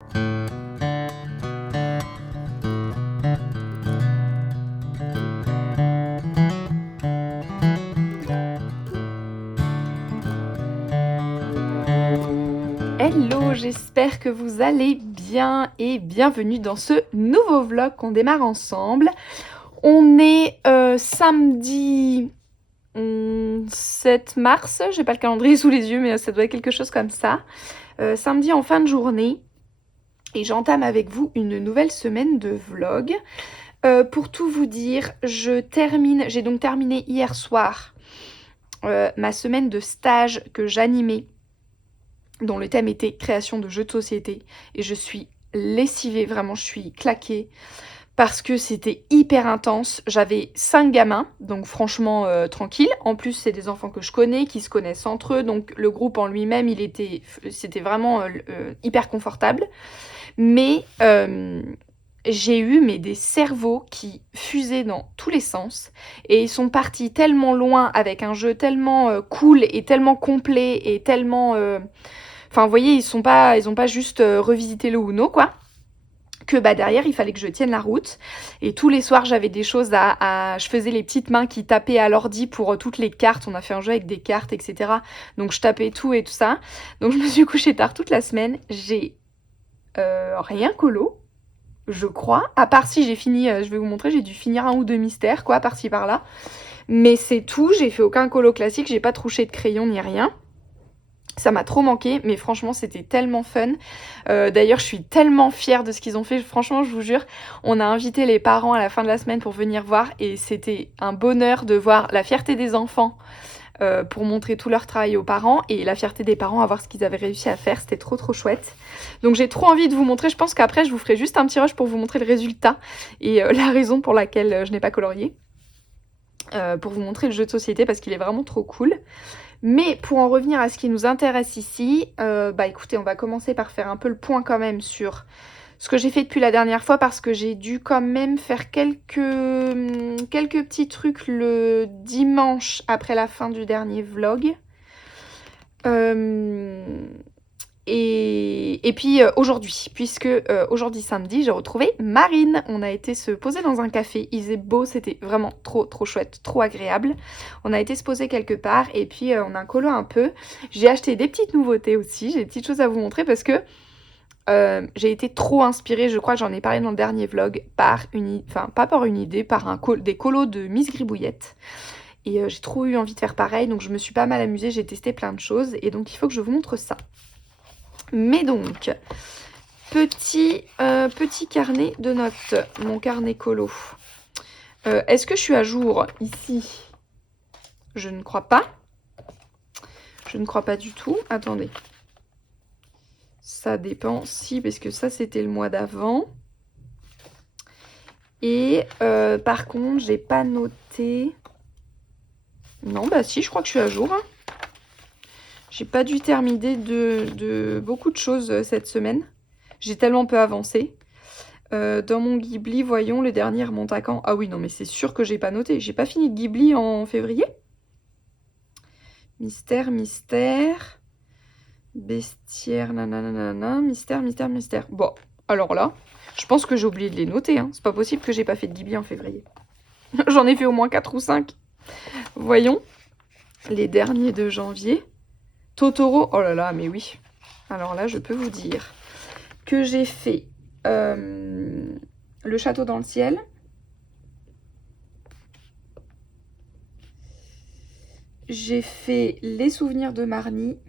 Hello, j'espère que vous allez bien et bienvenue dans ce nouveau vlog qu'on démarre ensemble. On est samedi 7 mars, j'ai pas le calendrier sous les yeux mais ça doit être quelque chose comme ça. Samedi en fin de journée et j'entame avec vous une nouvelle semaine de vlog. Pour tout vous dire, j'ai donc terminé hier soir ma semaine de stage que j'animais, dont le thème était création de jeux de société, et je suis lessivée, vraiment je suis claquée parce que c'était hyper intense. J'avais 5 gamins, donc franchement tranquille. En plus c'est des enfants que je connais, qui se connaissent entre eux, donc le groupe en lui-même c'était vraiment hyper confortable. Mais j'ai eu des cerveaux qui fusaient dans tous les sens et ils sont partis tellement loin avec un jeu tellement cool et tellement complet et tellement... Enfin, vous voyez, ils ont pas juste revisité le Uno, quoi. Que derrière, il fallait que je tienne la route. Et tous les soirs, j'avais des choses je faisais les petites mains qui tapaient à l'ordi pour toutes les cartes. On a fait un jeu avec des cartes, etc. Donc, je tapais tout et tout ça. Donc, je me suis couchée tard toute la semaine. J'ai rien colo, je crois. À part si j'ai fini, je vais vous montrer, j'ai dû finir 1 ou 2 mystères, quoi, par-ci par-là. Mais c'est tout. J'ai fait aucun colo classique. J'ai pas touché de crayon ni rien. Ça m'a trop manqué, mais franchement, c'était tellement fun. D'ailleurs, je suis tellement fière de ce qu'ils ont fait. Franchement, je vous jure, on a invité les parents à la fin de la semaine pour venir voir et c'était un bonheur de voir la fierté des enfants pour montrer tout leur travail aux parents et la fierté des parents à voir ce qu'ils avaient réussi à faire. C'était trop trop chouette. Donc j'ai trop envie de vous montrer. Je pense qu'après, je vous ferai juste un petit rush pour vous montrer le résultat et la raison pour laquelle je n'ai pas colorié. Pour vous montrer le jeu de société parce qu'il est vraiment trop cool. Mais pour en revenir à ce qui nous intéresse ici, écoutez, on va commencer par faire un peu le point quand même sur ce que j'ai fait depuis la dernière fois parce que j'ai dû quand même faire quelques petits trucs le dimanche après la fin du dernier vlog. Et puis aujourd'hui, puisque aujourd'hui samedi, j'ai retrouvé Marine. On a été se poser dans un café, il faisait beau, c'était vraiment trop trop chouette, trop agréable. On a été se poser quelque part et puis on a colo un peu. J'ai acheté des petites nouveautés aussi, j'ai des petites choses à vous montrer parce que j'ai été trop inspirée, je crois que j'en ai parlé dans le dernier vlog, par des colos de Miss Gribouillette. Et j'ai trop eu envie de faire pareil, donc je me suis pas mal amusée, j'ai testé plein de choses et donc il faut que je vous montre ça. Mais donc, petit carnet de notes, mon carnet colo. Est-ce que je suis à jour ici? Je ne crois pas. Je ne crois pas du tout. Attendez. Ça dépend. Si, parce que ça, c'était le mois d'avant. Et par contre, j'ai pas noté... Non, si, je crois que je suis à jour. J'ai pas dû terminer de beaucoup de choses cette semaine. J'ai tellement peu avancé. Dans mon Ghibli, voyons, le dernier remonte à quand? Ah oui, non, mais c'est sûr que j'ai pas noté. J'ai pas fini de Ghibli en février. Mystère, mystère. Bestiaire, nanana, mystère, mystère, mystère. Bon, alors là, je pense que j'ai oublié de les noter. Hein. C'est pas possible que j'ai pas fait de Ghibli en février. J'en ai fait au moins 4 ou 5. Voyons. Les derniers de janvier. Totoro, oh là là, mais oui. Alors là, je peux vous dire que j'ai fait le château dans le ciel. J'ai fait les souvenirs de Marnie.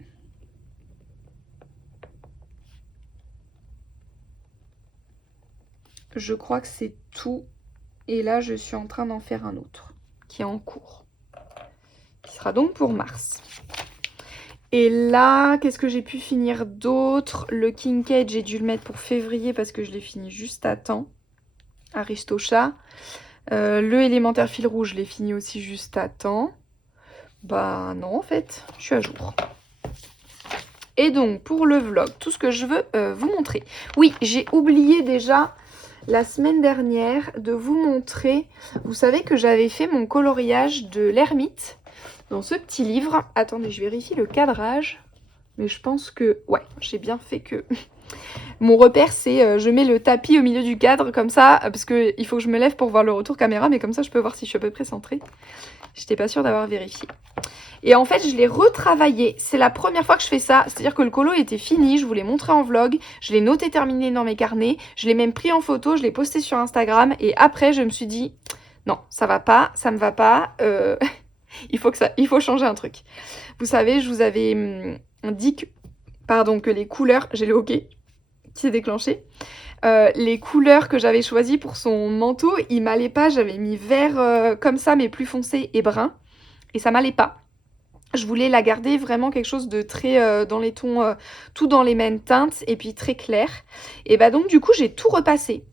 Je crois que c'est tout. Et là, je suis en train d'en faire un autre qui est en cours. Qui sera donc pour mars. Et là, qu'est-ce que j'ai pu finir d'autre? Le Kincaid, j'ai dû le mettre pour février parce que je l'ai fini juste à temps. Aristocha. Le élémentaire fil rouge, je l'ai fini aussi juste à temps. Bah non, en fait, je suis à jour. Et donc, pour le vlog, tout ce que je veux vous montrer. Oui, j'ai oublié déjà la semaine dernière de vous montrer. Vous savez que j'avais fait mon coloriage de l'ermite dans ce petit livre. Attendez, je vérifie le cadrage. Mais je pense que, ouais, j'ai bien fait que Mon repère, c'est je mets le tapis au milieu du cadre comme ça, parce qu'il faut que je me lève pour voir le retour caméra, mais comme ça je peux voir si je suis à peu près centrée. J'étais pas sûre d'avoir vérifié. Et en fait, je l'ai retravaillé. C'est la première fois que je fais ça. C'est-à-dire que le colo était fini, je vous l'ai montré en vlog, je l'ai noté terminé dans mes carnets, je l'ai même pris en photo, je l'ai posté sur Instagram. Et après, je me suis dit, non, ça va pas, ça me va pas. Il faut changer un truc. Vous savez, je vous avais dit que les couleurs, j'ai le hockey qui s'est déclenché. Les couleurs que j'avais choisies pour son manteau, il m'allait pas. J'avais mis vert comme ça, mais plus foncé et brun. Et ça m'allait pas. Je voulais la garder vraiment quelque chose de très dans les tons, tout dans les mêmes teintes et puis très clair. Et bah donc du coup j'ai tout repassé.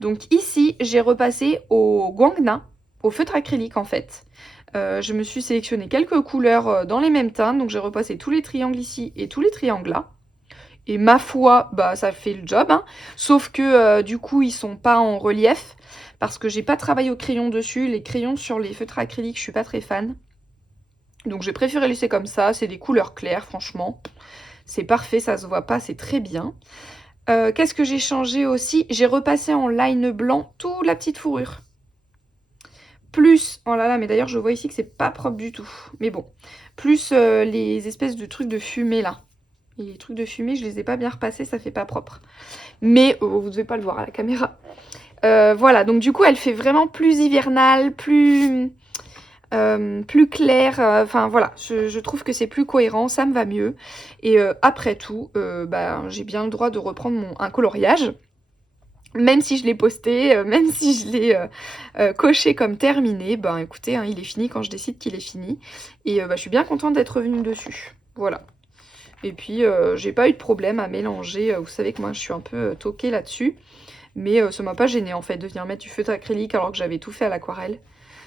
Donc ici j'ai repassé au guangna, au feutre acrylique en fait. Je me suis sélectionné quelques couleurs dans les mêmes teintes. Donc j'ai repassé tous les triangles ici et tous les triangles là. Et ma foi, bah ça fait le job, hein. Sauf que du coup ils sont pas en relief. Parce que j'ai pas travaillé au crayon dessus. Les crayons sur les feutres acryliques, je suis pas très fan. Donc j'ai préféré laisser comme ça, c'est des couleurs claires franchement. C'est parfait, ça se voit pas, c'est très bien. Qu'est-ce que j'ai changé aussi? J'ai repassé en line blanc toute la petite fourrure. Plus, oh là là, mais d'ailleurs je vois ici que c'est pas propre du tout. Mais bon, plus les espèces de trucs de fumée là. Et les trucs de fumée, je les ai pas bien repassés, ça fait pas propre. Mais vous devez pas le voir à la caméra. Voilà, donc du coup elle fait vraiment plus hivernale, plus clair, enfin voilà, je trouve que c'est plus cohérent, ça me va mieux. Et après tout, j'ai bien le droit de reprendre un coloriage, même si je l'ai posté, même si je l'ai coché comme terminé, ben écoutez, hein, il est fini quand je décide qu'il est fini. Et je suis bien contente d'être revenue dessus, voilà. Et puis j'ai pas eu de problème à mélanger, vous savez que moi je suis un peu toquée là-dessus, mais ça m'a pas gênée en fait de venir mettre du feutre acrylique alors que j'avais tout fait à l'aquarelle.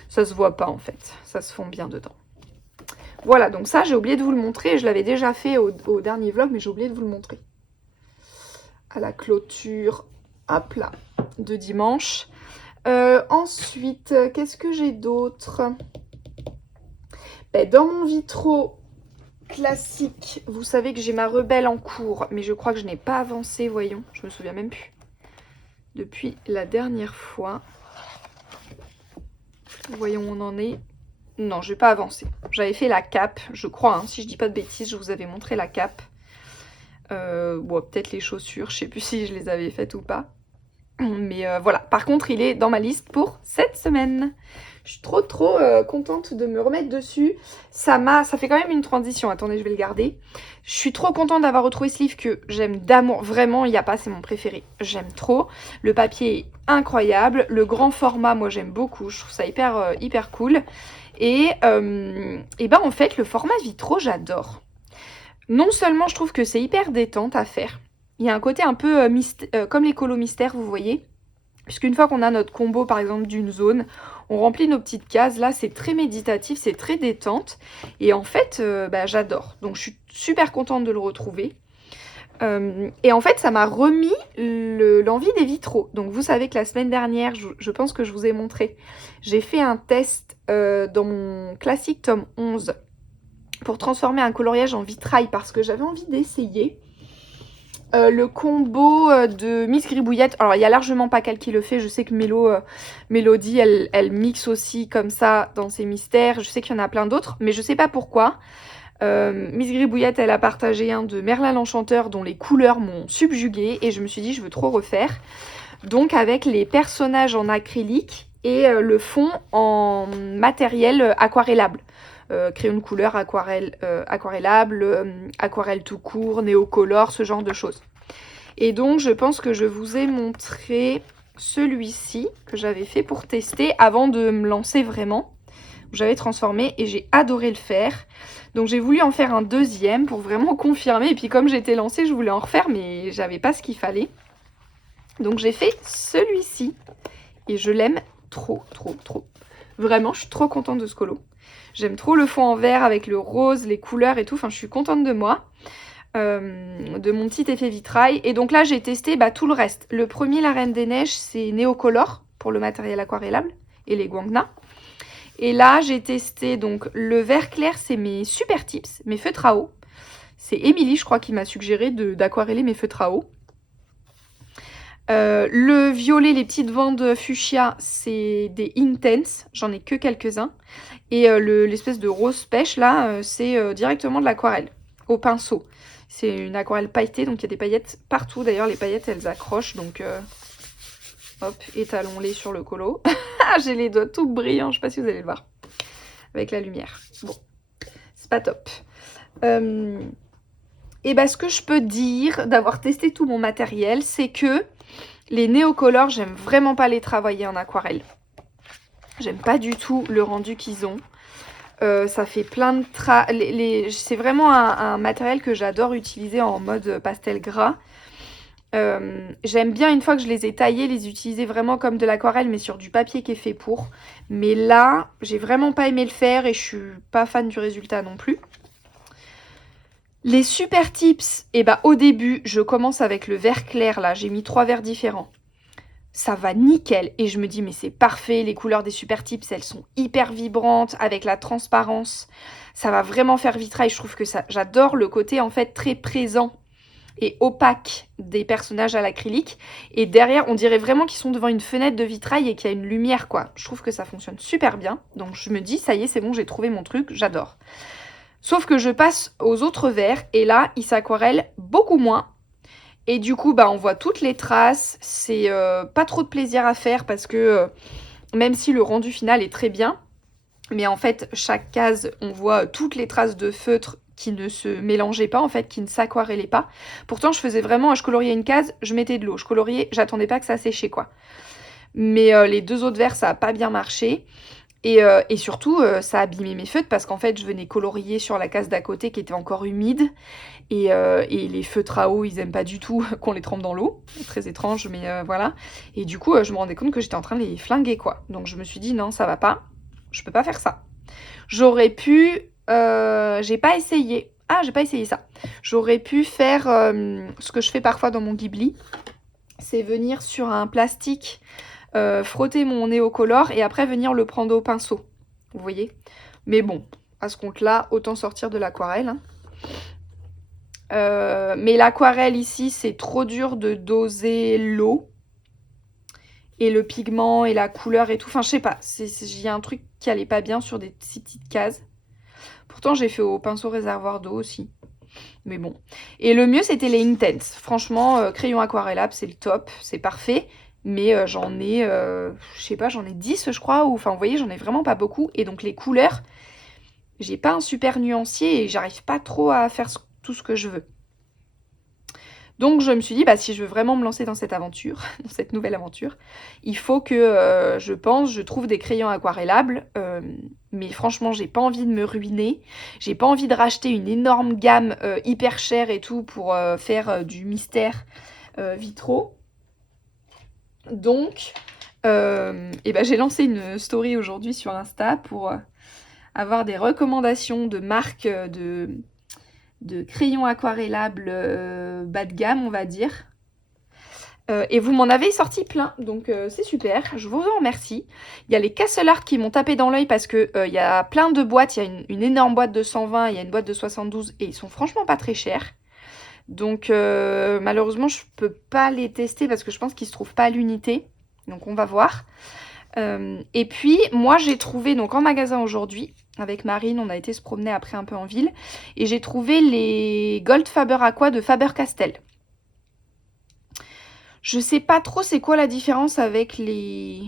Ça se voit pas en fait, ça se fond bien dedans. Voilà, donc ça j'ai oublié de vous le montrer, je l'avais déjà fait au dernier vlog, mais j'ai oublié de vous le montrer. À la clôture, hop là, de dimanche. Ensuite, qu'est-ce que j'ai d'autre? Dans mon vitraux classique, vous savez que j'ai ma rebelle en cours, mais je crois que je n'ai pas avancé, voyons, je me souviens même plus. Depuis la dernière fois. Voyons où on en est. Non, je vais pas avancer. J'avais fait la cape, je crois, hein, si je dis pas de bêtises, je vous avais montré la cape. Bon, peut-être les chaussures, je sais plus si je les avais faites ou pas. Mais voilà, par contre, il est dans ma liste pour cette semaine. Je suis trop contente de me remettre dessus. Ça fait quand même une transition. Attendez, je vais le garder. Je suis trop contente d'avoir retrouvé ce livre que j'aime d'amour. Vraiment, il n'y a pas, c'est mon préféré. J'aime trop. Le papier est incroyable. Le grand format, moi, j'aime beaucoup. Je trouve ça hyper cool. Et en fait, le format vitraux, j'adore. Non seulement je trouve que c'est hyper détente à faire. Il y a un côté un peu comme les colos mystères, vous voyez. Puisqu'une fois qu'on a notre combo, par exemple, d'une zone, on remplit nos petites cases. Là, c'est très méditatif, c'est très détente. Et en fait, j'adore. Donc, je suis super contente de le retrouver. Et en fait, ça m'a remis l'envie des vitraux. Donc, vous savez que la semaine dernière, je pense que je vous ai montré, j'ai fait un test dans mon classique tome 11 pour transformer un coloriage en vitrail parce que j'avais envie d'essayer. Le combo de Miss Gribouillette, alors il y a largement pas qu'elle qui le fait, je sais que Mélodie elle mixe aussi comme ça dans ses mystères, je sais qu'il y en a plein d'autres, mais je sais pas pourquoi. Miss Gribouillette elle a partagé un de Merlin l'Enchanteur dont les couleurs m'ont subjuguée et je me suis dit je veux trop refaire. Donc avec les personnages en acrylique et le fond en matériel aquarellable. Crayon de couleur, aquarellable, aquarelle tout court, néocolore, ce genre de choses. Et donc je pense que je vous ai montré celui-ci que j'avais fait pour tester avant de me lancer vraiment. J'avais transformé et j'ai adoré le faire. Donc j'ai voulu en faire un deuxième pour vraiment confirmer. Et puis comme j'étais lancée, je voulais en refaire mais j'avais pas ce qu'il fallait. Donc j'ai fait celui-ci et je l'aime trop. Vraiment, je suis trop contente de ce colo. J'aime trop le fond en vert avec le rose, les couleurs et tout. Enfin, je suis contente de moi, de mon petit effet vitrail. Et donc là, j'ai testé tout le reste. Le premier, la Reine des Neiges, c'est Néocolor pour le matériel aquarellable et les guangna. Et là, j'ai testé donc le vert clair, c'est mes super tips, mes feutres à eau. C'est Émilie, je crois, qui m'a suggéré d'aquareller mes feutres à eau. Le violet, les petites bandes fuchsia, c'est des Intense, j'en ai que quelques-uns. Et l'espèce de rose pêche là, c'est directement de l'aquarelle, au pinceau. C'est une aquarelle pailletée, donc il y a des paillettes partout. D'ailleurs, les paillettes, elles accrochent, donc hop, étalons-les sur le colo. J'ai les doigts tout brillants, je sais pas si vous allez le voir, avec la lumière. Bon, c'est pas top. Et bah, ce que je peux dire d'avoir testé tout mon matériel, c'est que les néocolores, j'aime vraiment pas les travailler en aquarelle. J'aime pas du tout le rendu qu'ils ont. Ça fait plein de c'est vraiment un matériel que j'adore utiliser en mode pastel gras. J'aime bien, une fois que je les ai taillés, les utiliser vraiment comme de l'aquarelle, mais sur du papier qui est fait pour. Mais là, j'ai vraiment pas aimé le faire et je suis pas fan du résultat non plus. Les super tips, et bah au début, je commence avec le vert clair là, j'ai mis 3 verts différents. Ça va nickel et je me dis mais c'est parfait, les couleurs des super tips, elles sont hyper vibrantes avec la transparence. Ça va vraiment faire vitrail, je trouve que ça, j'adore le côté en fait très présent et opaque des personnages à l'acrylique. Et derrière, on dirait vraiment qu'ils sont devant une fenêtre de vitrail et qu'il y a une lumière quoi. Je trouve que ça fonctionne super bien. Donc je me dis ça y est, c'est bon, j'ai trouvé mon truc, j'adore. Sauf que je passe aux autres verts et là, ils s'aquarellent beaucoup moins. Et du coup, bah, on voit toutes les traces. C'est pas trop de plaisir à faire parce que même si le rendu final est très bien, mais en fait, chaque case, on voit toutes les traces de feutre qui ne se mélangeaient pas, en fait, qui ne s'aquarellaient pas. Pourtant, je faisais vraiment, je coloriais une case, je mettais de l'eau. Je coloriais, j'attendais pas que ça séchait, quoi. Mais les deux autres verts, ça a pas bien marché. Et surtout, ça a abîmé mes feutres parce qu'en fait, je venais colorier sur la case d'à côté qui était encore humide. Et les feutres à eau, ils aiment pas du tout qu'on les trempe dans l'eau. Très étrange, mais voilà. Et du coup, je me rendais compte que j'étais en train de les flinguer, quoi. Donc je me suis dit, non, ça va pas. Je peux pas faire ça. J'aurais pu... j'ai pas essayé. Ah, j'ai pas essayé ça. J'aurais pu faire ce que je fais parfois dans mon Ghibli. C'est venir sur un plastique... frotter mon néocolore et après venir le prendre au pinceau. Vous voyez? Mais bon, à ce compte-là, autant sortir de l'aquarelle. Hein. Mais l'aquarelle ici, c'est trop dur de doser l'eau et le pigment et la couleur et tout. Enfin, je sais pas, il y a un truc qui allait pas bien sur des petites cases. Pourtant, j'ai fait au pinceau réservoir d'eau aussi. Mais bon. Et le mieux, c'était les Intense. Franchement, crayon aquarellable, c'est le top, c'est parfait. Mais j'en ai, je sais pas, j'en ai 10 je crois, ou enfin vous voyez, j'en ai vraiment pas beaucoup. Et donc les couleurs, j'ai pas un super nuancier et j'arrive pas trop à faire tout ce que je veux. Donc je me suis dit, bah si je veux vraiment me lancer dans cette aventure, dans cette nouvelle aventure, il faut que, je trouve des crayons aquarellables. Mais franchement, j'ai pas envie de me ruiner. J'ai pas envie de racheter une énorme gamme hyper chère et tout pour faire du mystère vitraux. Donc, j'ai lancé une story aujourd'hui sur Insta pour avoir des recommandations de marques de crayons aquarellables bas de gamme, on va dire. Et vous m'en avez sorti plein, donc c'est super, je vous en remercie. Il y a les Castle Art qui m'ont tapé dans l'œil parce que il y a plein de boîtes, il y a une énorme boîte de 120, il y a une boîte de 72 et ils sont franchement pas très chers. Donc malheureusement, je peux pas les tester parce que je pense qu'ils se trouvent pas à l'unité. Donc on va voir. Et puis moi j'ai trouvé donc en magasin aujourd'hui avec Marine, on a été se promener après un peu en ville et j'ai trouvé les Gold Faber Aqua de Faber-Castell. Je sais pas trop c'est quoi la différence avec les...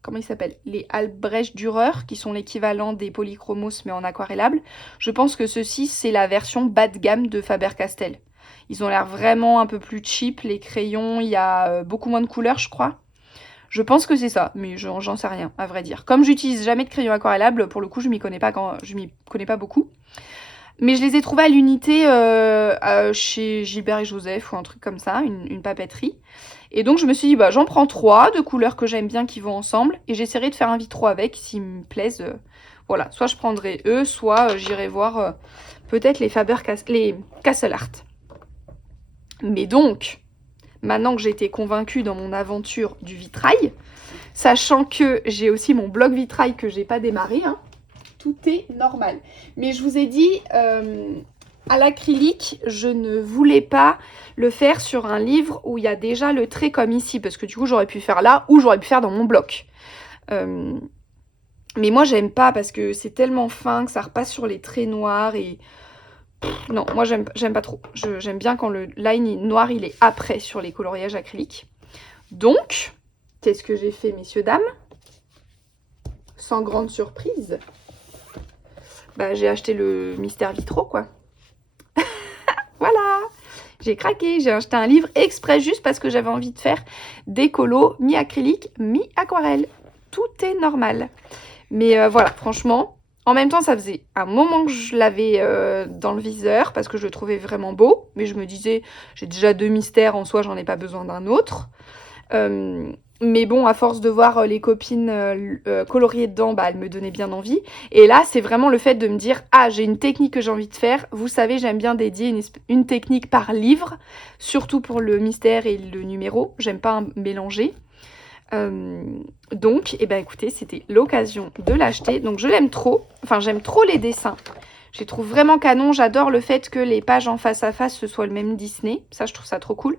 Comment ils s'appellent? Les Albrecht Dürer qui sont l'équivalent des polychromos mais en aquarellable. Je pense que ceci c'est la version bas de gamme de Faber-Castell. Ils ont l'air vraiment un peu plus cheap les crayons, il y a beaucoup moins de couleurs je crois. Je pense que c'est ça, mais j'en sais rien, à vrai dire. Comme j'utilise jamais de crayon aquarellable, pour le coup, je m'y connais pas beaucoup. Mais je les ai trouvés à l'unité chez Gilbert et Joseph ou un truc comme ça, une papeterie. Et donc je me suis dit, bah j'en prends 3 de couleurs que j'aime bien qui vont ensemble. Et j'essaierai de faire un vitro avec, s'ils me plaisent. Voilà, soit je prendrai eux, soit j'irai voir peut-être les Castle Art. Mais donc... Maintenant que j'ai été convaincue dans mon aventure du vitrail, sachant que j'ai aussi mon blog vitrail que j'ai pas démarré, hein, tout est normal. Mais je vous ai dit, à l'acrylique, je ne voulais pas le faire sur un livre où il y a déjà le trait comme ici, parce que du coup j'aurais pu faire là ou j'aurais pu faire dans mon bloc. Mais moi j'aime pas parce que c'est tellement fin que ça repasse sur les traits noirs et... non, moi j'aime pas trop. J'aime bien quand le line noir il est après sur les coloriages acryliques. Donc, qu'est-ce que j'ai fait, messieurs, dames? Sans grande surprise, bah, j'ai acheté le Mystère Vitraux, quoi. Voilà, j'ai craqué, j'ai acheté un livre exprès juste parce que j'avais envie de faire des colos mi-acrylique, mi-aquarelle. Tout est normal. Mais voilà, franchement, en même temps, ça faisait un moment que je l'avais dans le viseur parce que je le trouvais vraiment beau. Mais je me disais, j'ai déjà 2 mystères en soi, j'en ai pas besoin d'un autre. Mais bon, à force de voir les copines colorier dedans, bah, elles me donnaient bien envie. Et là, c'est vraiment le fait de me dire, ah, j'ai une technique que j'ai envie de faire. Vous savez, j'aime bien dédier une technique par livre, surtout pour le mystère et le numéro. J'aime pas mélanger. Donc, eh ben, écoutez, c'était l'occasion de l'acheter. Donc, je l'aime trop. Enfin, j'aime trop les dessins. Je les trouve vraiment canon. J'adore le fait que les pages en face à face, ce soit le même Disney. Ça, je trouve ça trop cool.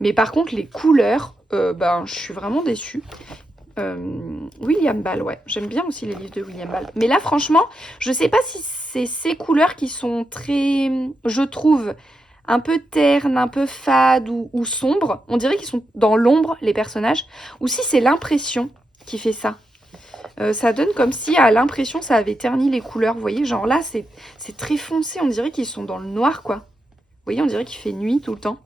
Mais par contre, les couleurs, ben, je suis vraiment déçue. William Ball, ouais. J'aime bien aussi les livres de William Ball. Mais là, franchement, je sais pas si c'est ces couleurs qui sont très, je trouve, un peu ternes, un peu fades ou sombres. On dirait qu'ils sont dans l'ombre, les personnages. Ou si c'est l'impression qui fait ça. Ça donne comme si à l'impression ça avait terni les couleurs, vous voyez, genre là c'est très foncé, on dirait qu'ils sont dans le noir quoi. Vous voyez, on dirait qu'il fait nuit tout le temps.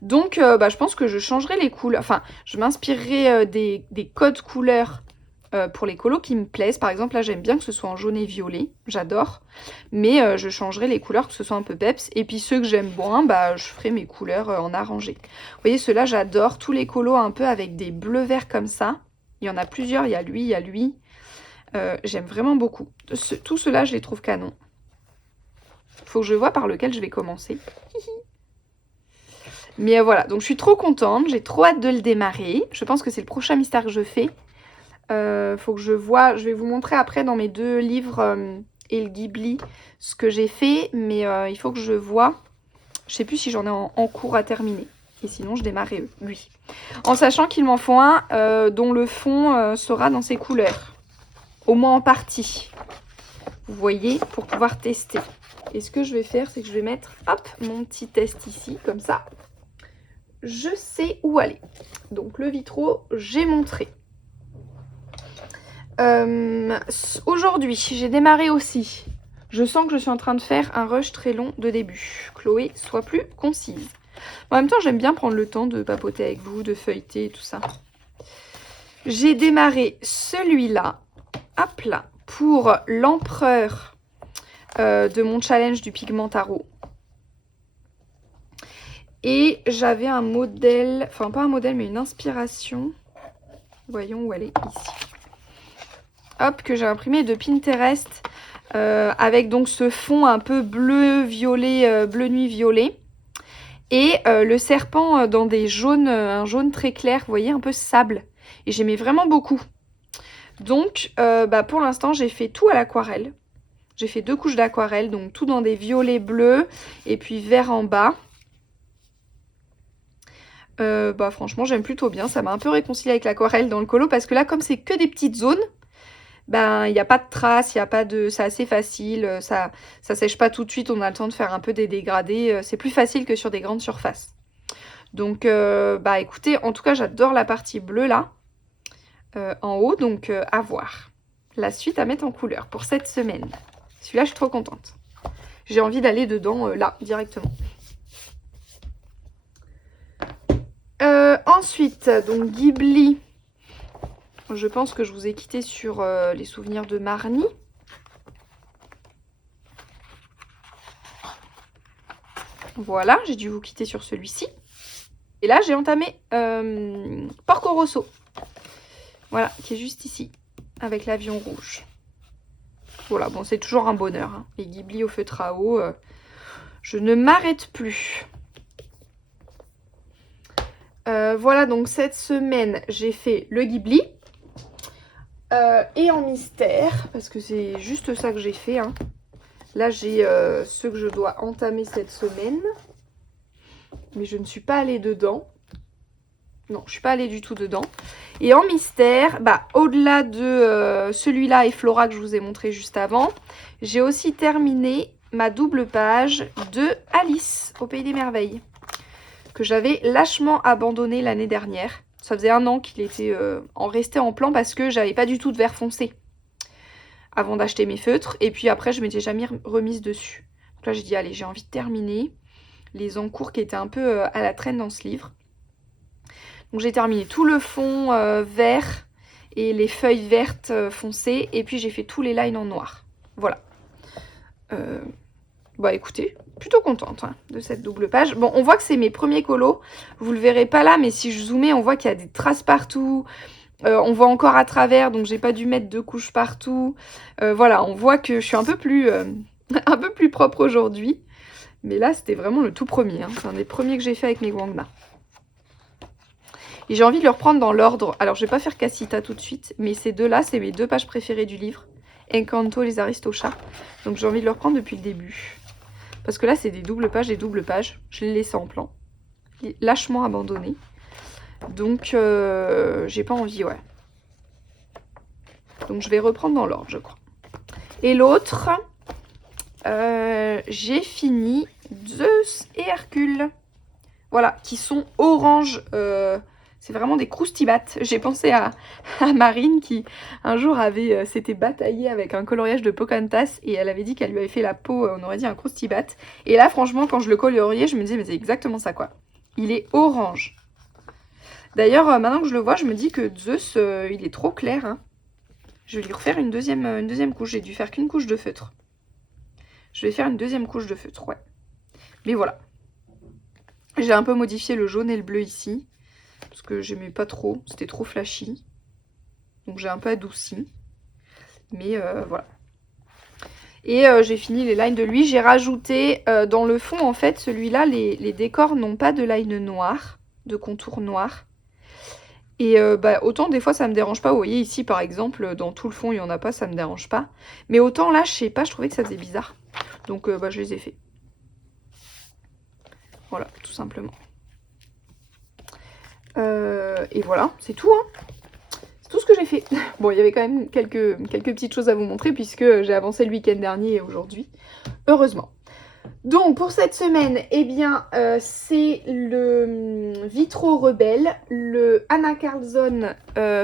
Donc bah, je pense que je changerai les couleurs, enfin je m'inspirerai des codes couleurs pour les colos qui me plaisent. Par exemple là j'aime bien que ce soit en jaune et violet, j'adore. Mais je changerai les couleurs que ce soit un peu peps. Et puis ceux que j'aime moins, bah je ferai mes couleurs en arrangé. Vous voyez ceux-là j'adore, tous les colos un peu avec des bleus verts comme ça. Il y en a plusieurs, il y a lui, il y a lui. J'aime vraiment beaucoup. Tout cela, je les trouve canons. Faut que je vois par lequel je vais commencer. Mais voilà, donc je suis trop contente. J'ai trop hâte de le démarrer. Je pense que c'est le prochain mystère que je fais. Faut que je vois. Je vais vous montrer après dans mes 2 livres et le Ghibli ce que j'ai fait. Mais il faut que je vois. Je sais plus si j'en ai en cours à terminer. Et sinon, je démarrerai lui. En sachant qu'il m'en faut un dont le fond sera dans ses couleurs. Au moins en partie. Vous voyez, pour pouvoir tester. Et ce que je vais faire, c'est que je vais mettre, hop, mon petit test ici, comme ça. Je sais où aller. Donc, le Vitraux, j'ai montré. Aujourd'hui, j'ai démarré aussi. Je sens que je suis en train de faire un rush très long de début. Chloé, sois plus concise. En même temps, j'aime bien prendre le temps de papoter avec vous, de feuilleter et tout ça. J'ai démarré celui-là, hop là, pour l'empereur de mon challenge du pigment tarot. Et j'avais un modèle, enfin pas un modèle, mais une inspiration. Voyons où elle est, ici. Hop, que j'ai imprimé de Pinterest, avec donc ce fond un peu bleu-violet, bleu nuit violet. Et le serpent dans des jaunes, un jaune très clair, vous voyez, un peu sable. Et j'aimais vraiment beaucoup. Donc, bah, pour l'instant, j'ai fait tout à l'aquarelle. J'ai fait 2 couches d'aquarelle, donc tout dans des violets bleus et puis vert en bas. Bah franchement, j'aime plutôt bien. Ça m'a un peu réconcilié avec l'aquarelle dans le colo parce que là, comme c'est que des petites zones, ben il n'y a pas de traces, il y a pas de, c'est assez facile, ça sèche pas tout de suite. On a le temps de faire un peu des dégradés. C'est plus facile que sur des grandes surfaces. Donc, bah écoutez, en tout cas, j'adore la partie bleue là. En haut, donc à voir. La suite à mettre en couleur pour cette semaine. Celui-là, je suis trop contente. J'ai envie d'aller dedans là, directement. Ensuite, donc Ghibli. Je pense que je vous ai quitté sur les souvenirs de Marnie. Voilà, j'ai dû vous quitter sur celui-ci. Et là, j'ai entamé Porco Rosso. Voilà, qui est juste ici, avec l'avion rouge. Voilà, bon, c'est toujours un bonheur. Hein. Les Ghibli au feutre à eau, je ne m'arrête plus. Voilà, donc cette semaine, j'ai fait le Ghibli. Et en mystère, parce que c'est juste ça que j'ai fait. Hein. Là, j'ai ceux que je dois entamer cette semaine. Mais je ne suis pas allée dedans. Non, je ne suis pas allée du tout dedans. Et en mystère, bah, au-delà de celui-là et Flora que je vous ai montré juste avant, j'ai aussi terminé ma double page de Alice au Pays des Merveilles, que j'avais lâchement abandonné l'année dernière. Ça faisait 1 an qu'il était resté en plan parce que j'avais pas du tout de vert foncé avant d'acheter mes feutres. Et puis après, je m'étais jamais remise dessus. Donc là, j'ai dit, allez, j'ai envie de terminer les encours qui étaient un peu à la traîne dans ce livre. Donc j'ai terminé tout le fond vert et les feuilles vertes foncées. Et puis j'ai fait tous les lines en noir. Voilà. Bah écoutez, plutôt contente de cette double page. Bon, on voit que c'est mes premiers colos. Vous le verrez pas là, mais si je zoomais, on voit qu'il y a des traces partout. On voit encore à travers, donc j'ai pas dû mettre 2 couches partout. Voilà, on voit que je suis un peu plus propre aujourd'hui. Mais là, c'était vraiment le tout premier. C'est un des premiers que j'ai fait avec mes Guangna. Et j'ai envie de le reprendre dans l'ordre. Alors, je vais pas faire Casita tout de suite, mais ces deux-là, c'est mes 2 pages préférées du livre. Encanto et les Aristochats. Donc, j'ai envie de le reprendre depuis le début. Parce que là, c'est des doubles pages, des doubles pages. Je l'ai laissé en plan. Lâchement abandonné. Donc, j'ai pas envie, ouais. Donc, je vais reprendre dans l'ordre, je crois. Et l'autre, j'ai fini Zeus et Hercule. Voilà, qui sont orange. C'est vraiment des croustibates. J'ai pensé à Marine qui, un jour, s'était bataillée avec un coloriage de Pocahontas et elle avait dit qu'elle lui avait fait la peau, on aurait dit un croustibat. Et là, franchement, quand je le coloriais, je me disais, mais c'est exactement ça, quoi. Il est orange. D'ailleurs, maintenant que je le vois, je me dis que Zeus, il est trop clair. Hein. Je vais lui refaire une deuxième couche. J'ai dû faire qu'une couche de feutre. Je vais faire une deuxième couche de feutre, ouais. Mais voilà. J'ai un peu modifié le jaune et le bleu ici. Parce que j'aimais pas trop, c'était trop flashy. Donc j'ai un peu adouci. Mais voilà. Et j'ai fini les lines de lui. J'ai rajouté dans le fond, en fait, celui-là, les décors n'ont pas de line noire, de contour noir. Et bah, autant des fois ça me dérange pas. Vous voyez ici par exemple, dans tout le fond il n'y en a pas, ça me dérange pas. Mais autant là, je sais pas, je trouvais que ça faisait bizarre. Donc bah, je les ai fait. Voilà, tout simplement. Et voilà, c'est tout. Hein. C'est tout ce que j'ai fait. Bon, il y avait quand même quelques petites choses à vous montrer puisque j'ai avancé le week-end dernier et aujourd'hui. Heureusement. Donc, pour cette semaine, eh bien, c'est le Vitro Rebelle, le Anna Carlson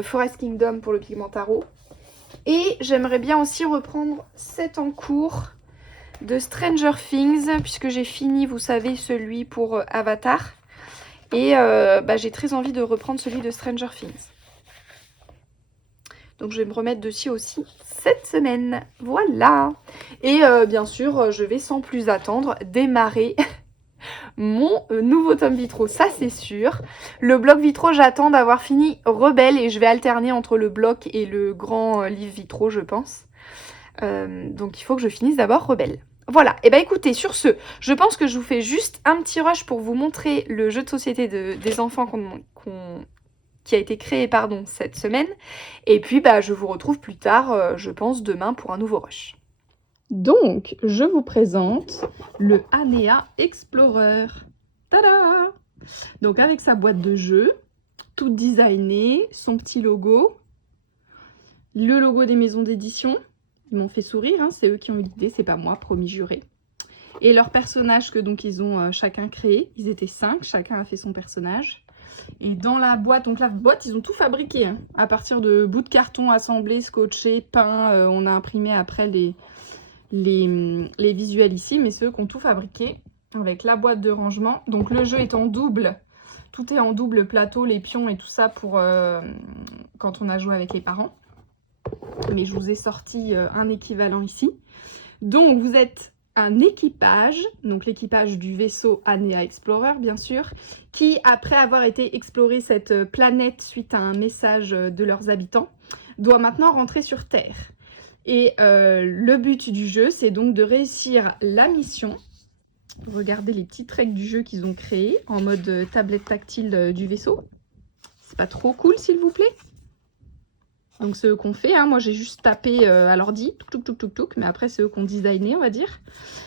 Forest Kingdom pour le Pigmentaro. Et j'aimerais bien aussi reprendre cet en cours de Stranger Things, puisque j'ai fini, vous savez, celui pour Avatar. Et bah, j'ai très envie de reprendre celui de Stranger Things. Donc je vais me remettre dessus aussi cette semaine. Voilà. Et bien sûr, je vais sans plus attendre démarrer mon nouveau tome vitro, ça c'est sûr. Le bloc vitro, j'attends d'avoir fini Rebelle et je vais alterner entre le bloc et le grand livre vitro, je pense. Donc il faut que je finisse d'abord Rebelle. Voilà, et bah écoutez, sur ce, je pense que je vous fais juste un petit rush pour vous montrer le jeu de société des enfants qui a été créé cette semaine. Et puis bah, je vous retrouve plus tard, je pense demain pour un nouveau rush. Donc, je vous présente le Anea Explorer. Tada! Donc avec sa boîte de jeu, toute designée, son petit logo, le logo des maisons d'édition. Ils m'ont fait sourire, hein, c'est eux qui ont eu l'idée, c'est pas moi, promis juré. Et leurs personnages que donc ils ont chacun créé. Ils étaient 5, chacun a fait son personnage. Et dans la boîte, donc la boîte, ils ont tout fabriqué. Hein, à partir de bouts de carton assemblés, scotchés, peints. On a imprimé après les visuels ici, mais c'est eux qui ont tout fabriqué avec la boîte de rangement. Donc le jeu est en double. Tout est en double plateau, les pions et tout ça pour quand on a joué avec les parents. Mais je vous ai sorti un équivalent ici. Donc vous êtes un équipage, donc l'équipage du vaisseau Anea Explorer bien sûr, qui après avoir été explorer cette planète suite à un message de leurs habitants, doit maintenant rentrer sur Terre. Et le but du jeu, c'est donc de réussir la mission. Regardez les petites règles du jeu qu'ils ont créées en mode tablette tactile du vaisseau. C'est pas trop cool s'il vous plaît? Donc c'est eux qu'on fait, hein. Moi j'ai juste tapé à l'ordi, touc, mais après c'est eux qu'on designé, on va dire.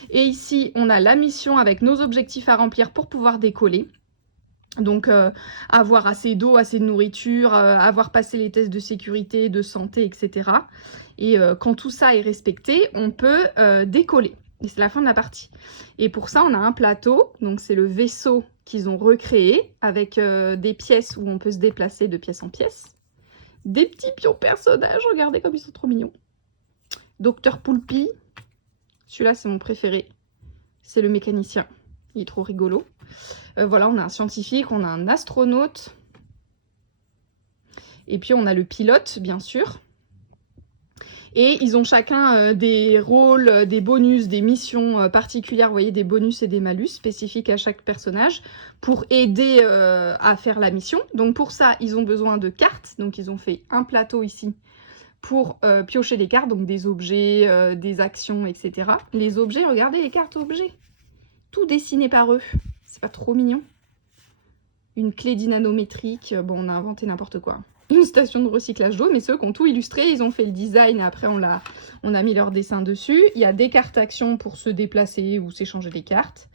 Et ici on a la mission avec nos objectifs à remplir pour pouvoir décoller. Donc avoir assez d'eau, assez de nourriture, avoir passé les tests de sécurité, de santé, etc. Et quand tout ça est respecté, on peut décoller. Et c'est la fin de la partie. Et pour ça, on a un plateau. Donc c'est le vaisseau qu'ils ont recréé avec des pièces où on peut se déplacer de pièce en pièce. Des petits pions personnages, regardez comme ils sont trop mignons. Docteur Poulpi, celui-là c'est mon préféré. C'est le mécanicien, il est trop rigolo. Voilà, on a un scientifique, on a un astronaute. Et puis on a le pilote, bien sûr. Et ils ont chacun des rôles, des bonus, des missions particulières, vous voyez, des bonus et des malus spécifiques à chaque personnage pour aider à faire la mission. Donc pour ça, ils ont besoin de cartes. Donc ils ont fait un plateau ici pour piocher les cartes, donc des objets, des actions, etc. Les objets, regardez les cartes objets. Tout dessiné par eux. C'est pas trop mignon? Une clé dynanométrique, bon on a inventé n'importe quoi. Une station de recyclage d'eau, mais ceux qui ont tout illustré, ils ont fait le design et après on a mis leur dessin dessus. Il y a des cartes actions pour se déplacer ou s'échanger des cartes.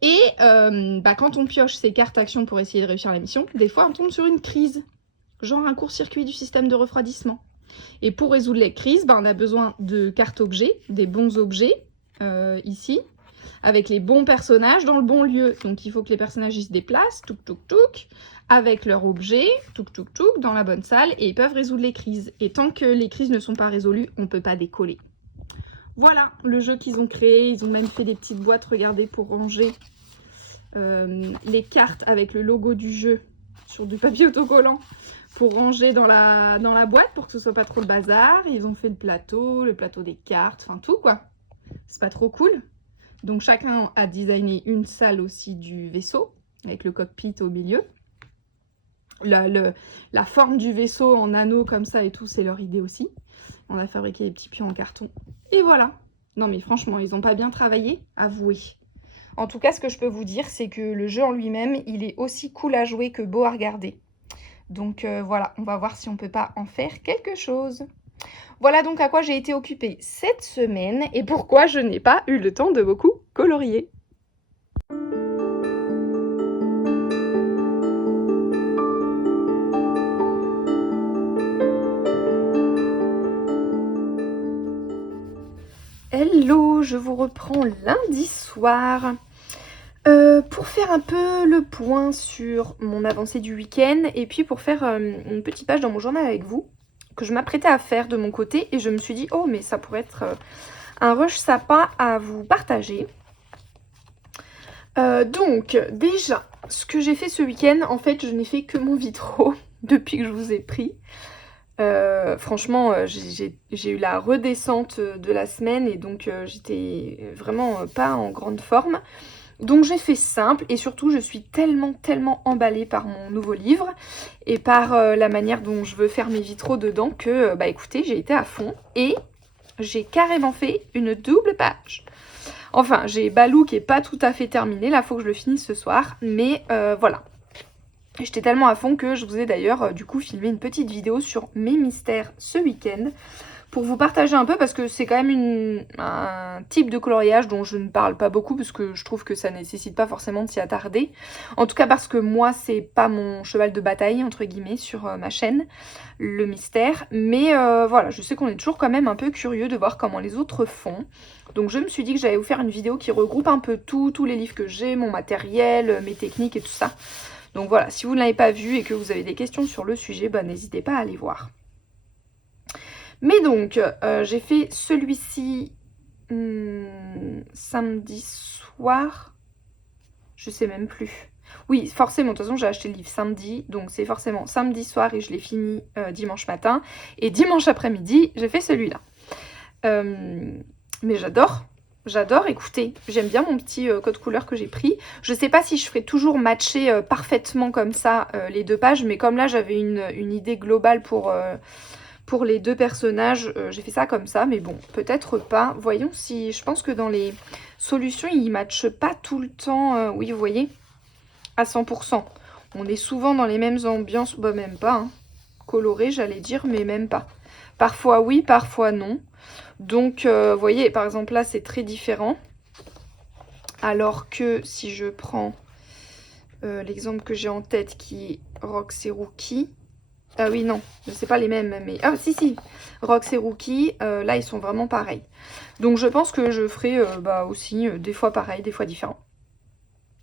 Et quand on pioche ces cartes actions pour essayer de réussir la mission, des fois on tombe sur une crise, genre un court-circuit du système de refroidissement. Et pour résoudre les crises, on a besoin de cartes objets, des bons objets, ici, avec les bons personnages dans le bon lieu. Donc il faut que les personnages ils se déplacent, avec leur objet, dans la bonne salle, et ils peuvent résoudre les crises. Et tant que les crises ne sont pas résolues, on ne peut pas décoller. Voilà le jeu qu'ils ont créé. Ils ont même fait des petites boîtes, regardez, pour ranger les cartes avec le logo du jeu sur du papier autocollant, pour ranger dans la boîte, pour que ce soit pas trop le bazar. Ils ont fait le plateau des cartes, enfin tout quoi. C'est pas trop cool? Donc chacun a designé une salle aussi du vaisseau, avec le cockpit au milieu. La forme du vaisseau en anneau comme ça et tout, c'est leur idée aussi. On a fabriqué des petits pions en carton. Et voilà. Non mais franchement, ils n'ont pas bien travaillé, avouez. En tout cas, ce que je peux vous dire, c'est que le jeu en lui-même, il est aussi cool à jouer que beau à regarder. Donc voilà, on va voir si on peut pas en faire quelque chose. Voilà donc à quoi j'ai été occupée cette semaine et pourquoi je n'ai pas eu le temps de beaucoup colorier. Hello, je vous reprends lundi soir pour faire un peu le point sur mon avancée du week-end et puis pour faire une petite page dans mon journal avec vous que je m'apprêtais à faire de mon côté et je me suis dit oh mais ça pourrait être un rush sympa à vous partager. Donc déjà ce que j'ai fait ce week-end, en fait je n'ai fait que mon vitro depuis que je vous ai pris. Franchement j'ai eu la redescente de la semaine et donc j'étais vraiment pas en grande forme. Donc j'ai fait simple et surtout je suis tellement emballée par mon nouveau livre et par la manière dont je veux faire mes vitraux dedans que écoutez, j'ai été à fond et j'ai carrément fait une double page. Enfin, j'ai Balou qui est pas tout à fait terminé, là faut que je le finisse ce soir, mais voilà. J'étais tellement à fond que je vous ai d'ailleurs du coup filmé une petite vidéo sur mes mystères ce week-end pour vous partager un peu parce que c'est quand même un type de coloriage dont je ne parle pas beaucoup parce que je trouve que ça nécessite pas forcément de s'y attarder. En tout cas parce que moi c'est pas mon cheval de bataille entre guillemets sur ma chaîne, le mystère. Mais voilà, je sais qu'on est toujours quand même un peu curieux de voir comment les autres font. Donc je me suis dit que j'allais vous faire une vidéo qui regroupe un peu tous les livres que j'ai, mon matériel, mes techniques et tout ça. Donc voilà, si vous ne l'avez pas vu et que vous avez des questions sur le sujet, n'hésitez pas à aller voir. Mais donc, j'ai fait celui-ci samedi soir. Je sais même plus. Oui, forcément, de toute façon, j'ai acheté le livre samedi. Donc, c'est forcément samedi soir et je l'ai fini dimanche matin. Et dimanche après-midi, j'ai fait celui-là. Mais j'adore. J'adore, écoutez, j'aime bien mon petit code couleur que j'ai pris. Je sais pas si je ferai toujours matcher parfaitement comme ça les deux pages. Mais comme là, j'avais une idée globale pour les deux personnages, j'ai fait ça comme ça, mais bon, peut-être pas. Voyons si... Je pense que dans les solutions, ils ne matchent pas tout le temps, oui, vous voyez, à 100%. On est souvent dans les mêmes ambiances, même pas, hein. Coloré, j'allais dire, mais même pas. Parfois oui, parfois non. Donc, vous voyez, par exemple, là, c'est très différent. Alors que si je prends l'exemple que j'ai en tête qui est Rox et Rookie. Ah oui, non, c'est pas les mêmes, mais... Ah si, Rox et Rookie, là, ils sont vraiment pareils. Donc, je pense que je ferai aussi des fois pareil, des fois différents.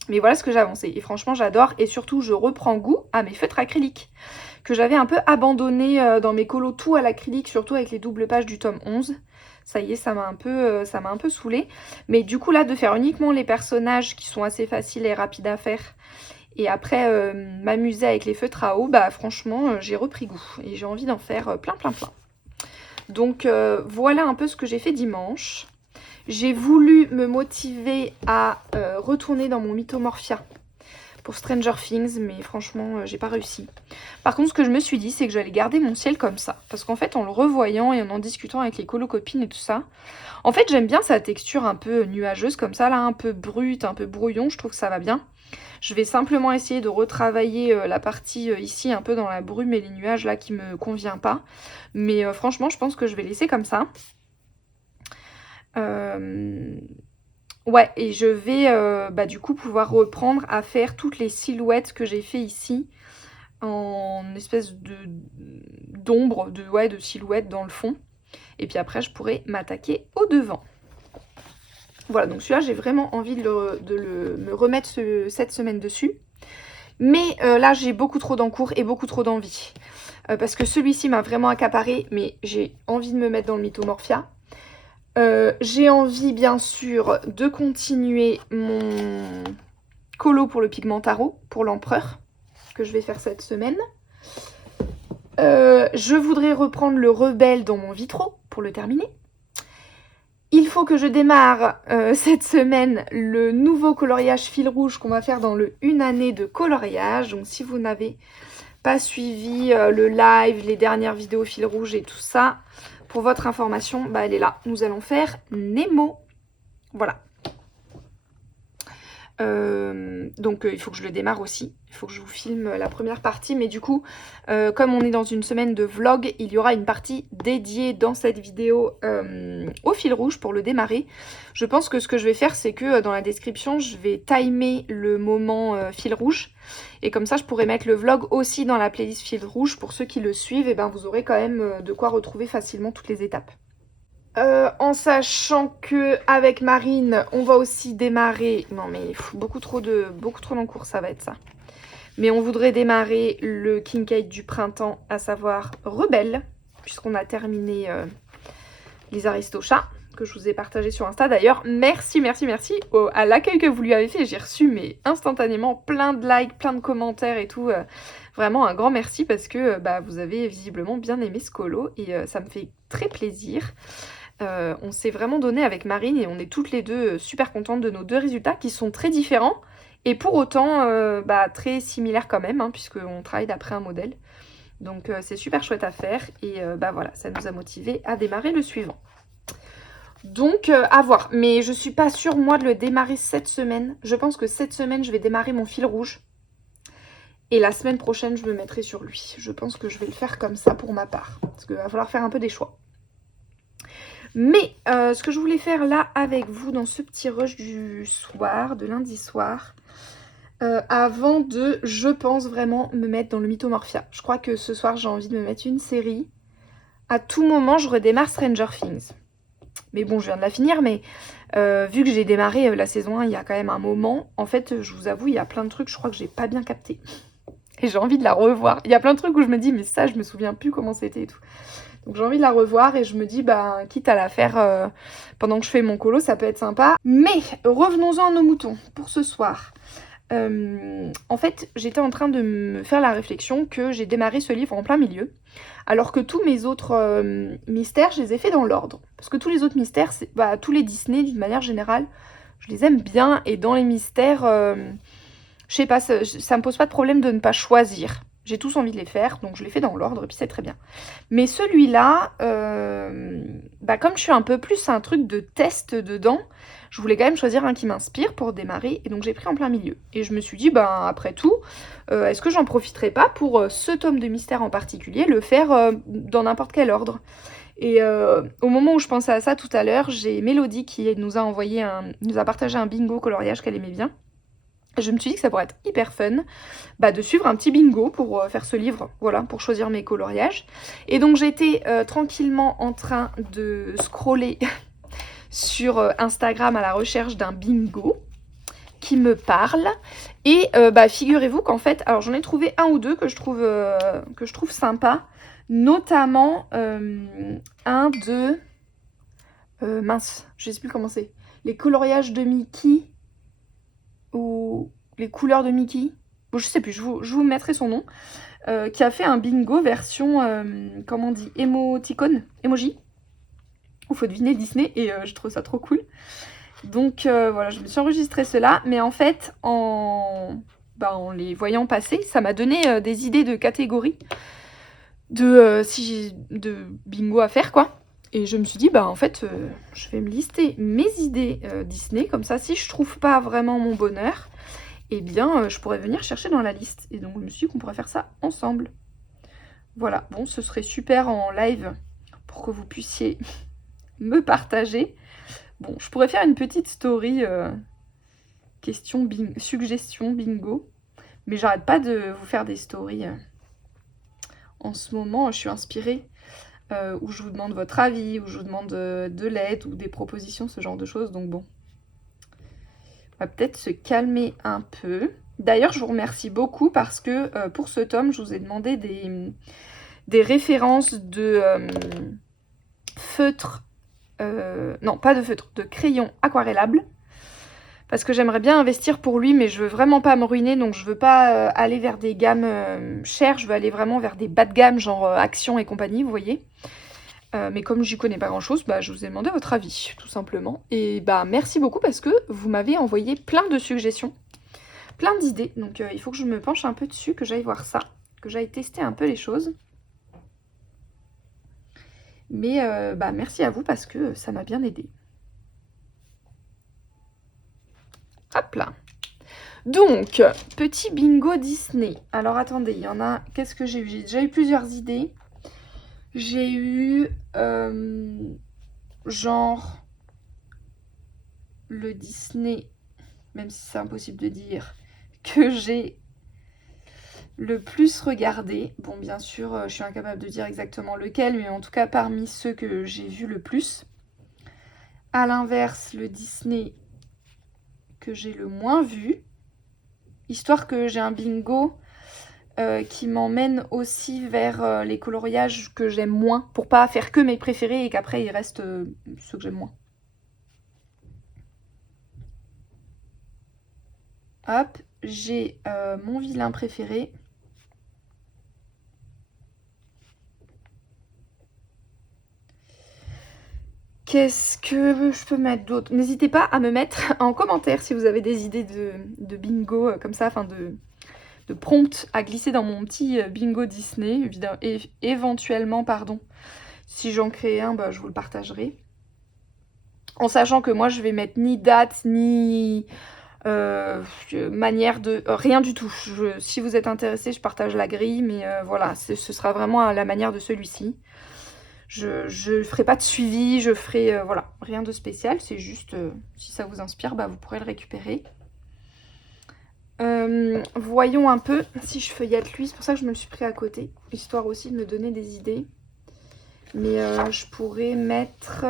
Mais voilà ce que j'ai avancé. Et franchement, j'adore. Et surtout, je reprends goût à mes feutres acryliques que j'avais un peu abandonné dans mes colos tout à l'acrylique, surtout avec les doubles pages du tome 11. Ça y est, ça m'a un peu saoulée. Mais du coup, là, de faire uniquement les personnages qui sont assez faciles et rapides à faire, et après m'amuser avec les feutres à eau, bah franchement, j'ai repris goût. Et j'ai envie d'en faire plein. Donc, voilà un peu ce que j'ai fait dimanche. J'ai voulu me motiver à retourner dans mon Mythomorphia pour Stranger Things, mais franchement, j'ai pas réussi. Par contre, ce que je me suis dit, c'est que j'allais garder mon ciel comme ça. Parce qu'en fait, en le revoyant et en discutant avec les colocopines et tout ça, en fait, j'aime bien sa texture un peu nuageuse comme ça, là, un peu brute, un peu brouillon, je trouve que ça va bien. Je vais simplement essayer de retravailler la partie ici, un peu dans la brume et les nuages, là, qui me convient pas. Mais franchement, je pense que je vais laisser comme ça. Ouais, et je vais du coup pouvoir reprendre à faire toutes les silhouettes que j'ai fait ici en espèce d'ombre, de silhouettes dans le fond. Et puis après, je pourrai m'attaquer au devant. Voilà, donc celui-là, j'ai vraiment envie de me remettre cette semaine dessus. Mais là, j'ai beaucoup trop d'encours et beaucoup trop d'envie. Parce que celui-ci m'a vraiment accaparé, mais j'ai envie de me mettre dans le Mythomorphia. J'ai envie bien sûr de continuer mon colo pour le Pigmentaro, pour l'empereur, que je vais faire cette semaine. Je voudrais reprendre le rebelle dans mon vitro pour le terminer. Il faut que je démarre cette semaine le nouveau coloriage fil rouge qu'on va faire dans le 1 année de coloriage. Donc si vous n'avez pas suivi le live, les dernières vidéos fil rouge et tout ça, pour votre information, elle est là. Nous allons faire Nemo. Voilà. Donc il faut que je le démarre aussi. Il faut que je vous filme la première partie. Mais du coup, comme on est dans une semaine de vlog, il y aura une partie dédiée dans cette vidéo au fil rouge pour le démarrer. Je pense que ce que je vais faire, c'est que dans la description, je vais timer le moment fil rouge. Et comme ça, je pourrais mettre le vlog aussi dans la playlist fil rouge. Pour ceux qui le suivent, et vous aurez quand même de quoi retrouver facilement toutes les étapes. En sachant que avec Marine, on va aussi démarrer... Non mais beaucoup trop d'encours, ça va être ça. Mais on voudrait démarrer le Kincaid du printemps, à savoir Rebelle, puisqu'on a terminé les Aristochats, que je vous ai partagé sur Insta. D'ailleurs, merci à l'accueil que vous lui avez fait. J'ai reçu mais instantanément plein de likes, plein de commentaires et tout. Vraiment un grand merci parce que vous avez visiblement bien aimé ce colo et ça me fait très plaisir. On s'est vraiment donné avec Marine et on est toutes les deux super contentes de nos deux résultats qui sont très différents et pour autant très similaires quand même, hein, puisqu'on travaille d'après un modèle. Donc c'est super chouette à faire et voilà, ça nous a motivés à démarrer le suivant. Donc à voir, mais je suis pas sûre moi de le démarrer cette semaine. Je pense que cette semaine je vais démarrer mon fil rouge et la semaine prochaine je me mettrai sur lui. Je pense que je vais le faire comme ça pour ma part, parce qu'il va falloir faire un peu des choix. Mais ce que je voulais faire là avec vous dans ce petit rush du soir, de lundi soir, avant de, je pense vraiment, me mettre dans le Mythomorphia. Je crois que ce soir j'ai envie de me mettre une série. À tout moment je redémarre Stranger Things. Mais bon, je viens de la finir, mais vu que j'ai démarré la saison 1 il y a quand même un moment, en fait, je vous avoue, il y a plein de trucs, je crois que j'ai pas bien capté. Et j'ai envie de la revoir. Il y a plein de trucs où je me dis, mais ça, je me souviens plus comment c'était et tout. Donc j'ai envie de la revoir et je me dis, quitte à la faire pendant que je fais mon colo, ça peut être sympa. Mais revenons-en à nos moutons pour ce soir. En fait, j'étais en train de me faire la réflexion que j'ai démarré ce livre en plein milieu, alors que tous mes autres mystères, je les ai fait dans l'ordre. Parce que tous les autres mystères, tous les Disney, d'une manière générale, je les aime bien. Et dans les mystères, je sais pas, ça me pose pas de problème de ne pas choisir. j'ai tous envie de les faire, donc je les fais dans l'ordre et puis c'est très bien. Mais celui-là, comme je suis un peu plus un truc de test dedans, je voulais quand même choisir un qui m'inspire pour démarrer, et donc j'ai pris en plein milieu. Et je me suis dit, après tout, est-ce que j'en profiterai pas pour ce tome de mystère en particulier, le faire dans n'importe quel ordre. Et au moment où je pensais à ça tout à l'heure, j'ai Mélodie qui nous a partagé un bingo coloriage qu'elle aimait bien. Je me suis dit que ça pourrait être hyper fun de suivre un petit bingo pour faire ce livre, voilà, pour choisir mes coloriages. Et donc j'étais tranquillement en train de scroller sur Instagram à la recherche d'un bingo qui me parle. Et figurez-vous qu'en fait, alors j'en ai trouvé un ou deux que je trouve sympa, notamment un de... mince, je sais plus comment c'est. Les coloriages de Mickey ou les couleurs de Mickey. Bon, je sais plus, je vous mettrai son nom. Qui a fait un bingo version, comment on dit, émoticône, emoji. Il faut deviner Disney et je trouve ça trop cool. Donc voilà, je me suis enregistré cela, mais en fait, en les voyant passer, ça m'a donné des idées de catégories de bingo à faire, quoi. Et je me suis dit, en fait, je vais me lister mes idées Disney, comme ça, si je trouve pas vraiment mon bonheur, eh bien, je pourrais venir chercher dans la liste. Et donc, je me suis dit qu'on pourrait faire ça ensemble. Voilà, bon, ce serait super en live pour que vous puissiez me partager. Bon, je pourrais faire une petite story suggestion bingo, mais j'arrête pas de vous faire des stories. En ce moment, je suis inspirée, où je vous demande votre avis, où je vous demande de l'aide ou des propositions, ce genre de choses. Donc bon, on va peut-être se calmer un peu. D'ailleurs, je vous remercie beaucoup parce que pour ce tome, je vous ai demandé des références de feutres, non pas de feutres, de crayons aquarellables. Parce que j'aimerais bien investir pour lui, mais je veux vraiment pas me ruiner, donc je veux pas aller vers des gammes chères, je veux aller vraiment vers des bas de gamme, genre Action et compagnie, vous voyez. Mais comme j'y connais pas grand chose, je vous ai demandé votre avis, tout simplement. Et merci beaucoup parce que vous m'avez envoyé plein de suggestions, plein d'idées, donc il faut que je me penche un peu dessus, que j'aille voir ça, que j'aille tester un peu les choses. Mais merci à vous parce que ça m'a bien aidé. Hop là. Donc, petit bingo Disney. Alors, attendez, il y en a... Qu'est-ce que j'ai eu? J'ai déjà eu plusieurs idées. J'ai eu... genre... le Disney, même si c'est impossible de dire, que j'ai le plus regardé. Bon, bien sûr, je suis incapable de dire exactement lequel, mais en tout cas, parmi ceux que j'ai vus le plus. À l'inverse, le Disney que j'ai le moins vu. Histoire que j'ai un bingo qui m'emmène aussi vers les coloriages que j'aime moins, pour pas faire que mes préférés et qu'après il reste ceux que j'aime moins. Hop, j'ai mon vilain préféré. Qu'est-ce que je peux mettre d'autre? N'hésitez pas à me mettre en commentaire si vous avez des idées de bingo comme ça, enfin de prompt à glisser dans mon petit bingo Disney, évidemment, et éventuellement, pardon, si j'en crée un, je vous le partagerai. En sachant que moi, je vais mettre ni date, ni manière de... rien du tout. Si vous êtes intéressé, je partage la grille, mais voilà, ce sera vraiment à la manière de celui-ci. Je ferai pas de suivi, je ferai... voilà, rien de spécial, c'est juste, si ça vous inspire, vous pourrez le récupérer. Voyons un peu si je feuillette lui, c'est pour ça que je me le suis pris à côté, histoire aussi de me donner des idées. Mais je pourrais mettre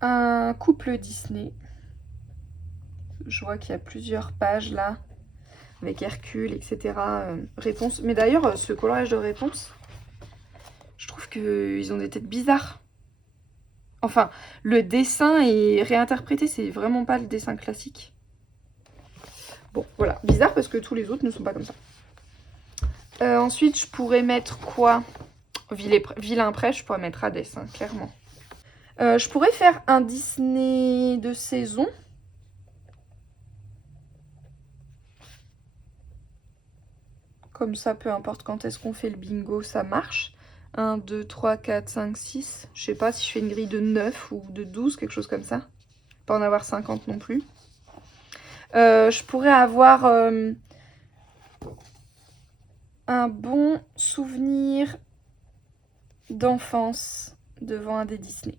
un couple Disney. Je vois qu'il y a plusieurs pages là, avec Hercule, etc. Réponse. Mais d'ailleurs, ce coloriage de réponse, je trouve qu'ils ont des têtes bizarres. Enfin, le dessin est réinterprété, c'est vraiment pas le dessin classique. Bon, voilà, bizarre parce que tous les autres ne sont pas comme ça. Ensuite, je pourrais mettre quoi? Vilain prêche, je pourrais mettre Hades, hein, clairement. Je pourrais faire un Disney de saison. Comme ça, peu importe quand est-ce qu'on fait le bingo, ça marche. 1, 2, 3, 4, 5, 6. Je sais pas si je fais une grille de 9 ou de 12, quelque chose comme ça. Pas en avoir 50 non plus. Je pourrais avoir un bon souvenir d'enfance devant un des Disney.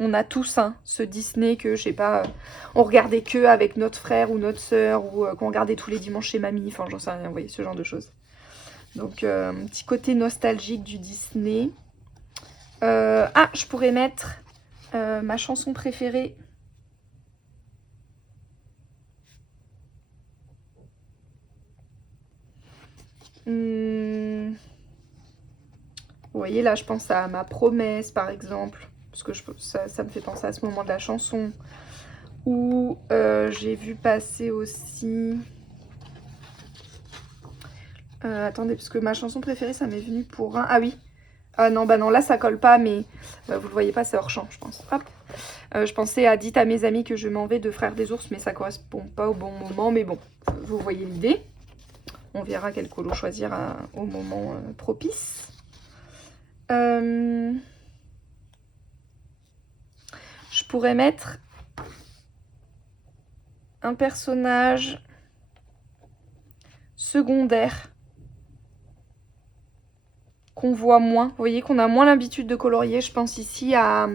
On a tous ce Disney que, je sais pas, on regardait que avec notre frère ou notre sœur, ou qu'on regardait tous les dimanches chez mamie, enfin j'en sais rien, vous voyez, ce genre de choses. Donc un petit côté nostalgique du Disney. Je pourrais mettre ma chanson préférée. Vous voyez, là, je pense à Ma Promesse, par exemple. Parce que ça me fait penser à ce moment de la chanson. Ou j'ai vu passer aussi... attendez, parce que ma chanson préférée, ça m'est venu pour un... Ah oui. Ah non, bah non, là, ça colle pas, mais vous le voyez pas, c'est hors champ, je pense. Hop. Je pensais à Dites à mes amis que je m'en vais de Frères des Ours, mais ça correspond pas au bon moment. Mais bon, vous voyez l'idée. On verra quel colo choisir au moment propice. Je pourrais mettre un personnage secondaire qu'on voit moins. Vous voyez qu'on a moins l'habitude de colorier. Je pense ici à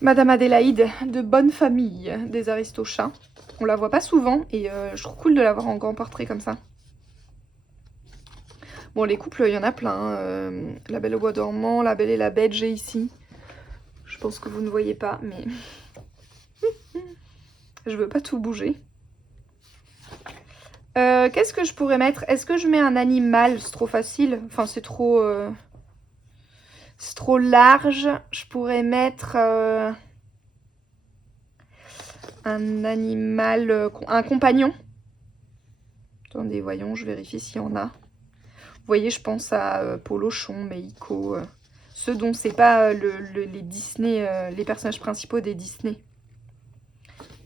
Madame Adélaïde de Bonne Famille des Aristochats. On la voit pas souvent et je trouve cool de l'avoir en grand portrait comme ça. Bon, les couples, il y en a plein. La Belle au Bois dormant, La Belle et la Bête, j'ai ici. Je pense que vous ne voyez pas, mais je veux pas tout bouger. Qu'est-ce que je pourrais mettre? Est-ce que je mets un animal? C'est trop facile. Enfin, c'est trop large. Je pourrais mettre un animal, un compagnon. Attendez, voyons, je vérifie s'il y en a. Vous voyez, je pense à Polochon, Meiko, ceux dont c'est pas les Disney, les personnages principaux des Disney.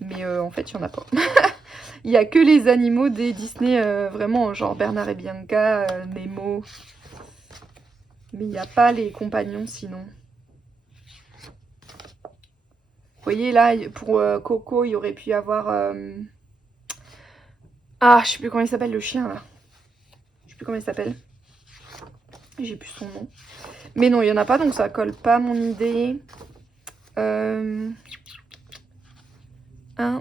Mais en fait, il n'y en a pas. Il n'y a que les animaux des Disney, vraiment, genre Bernard et Bianca, Nemo. Mais il n'y a pas les compagnons sinon. Vous voyez là, pour Coco, il y aurait pu y avoir... Ah, je sais plus comment il s'appelle le chien là. Je sais plus comment il s'appelle. J'ai plus son nom. Mais non, il n'y en a pas, donc ça colle pas à mon idée. 1,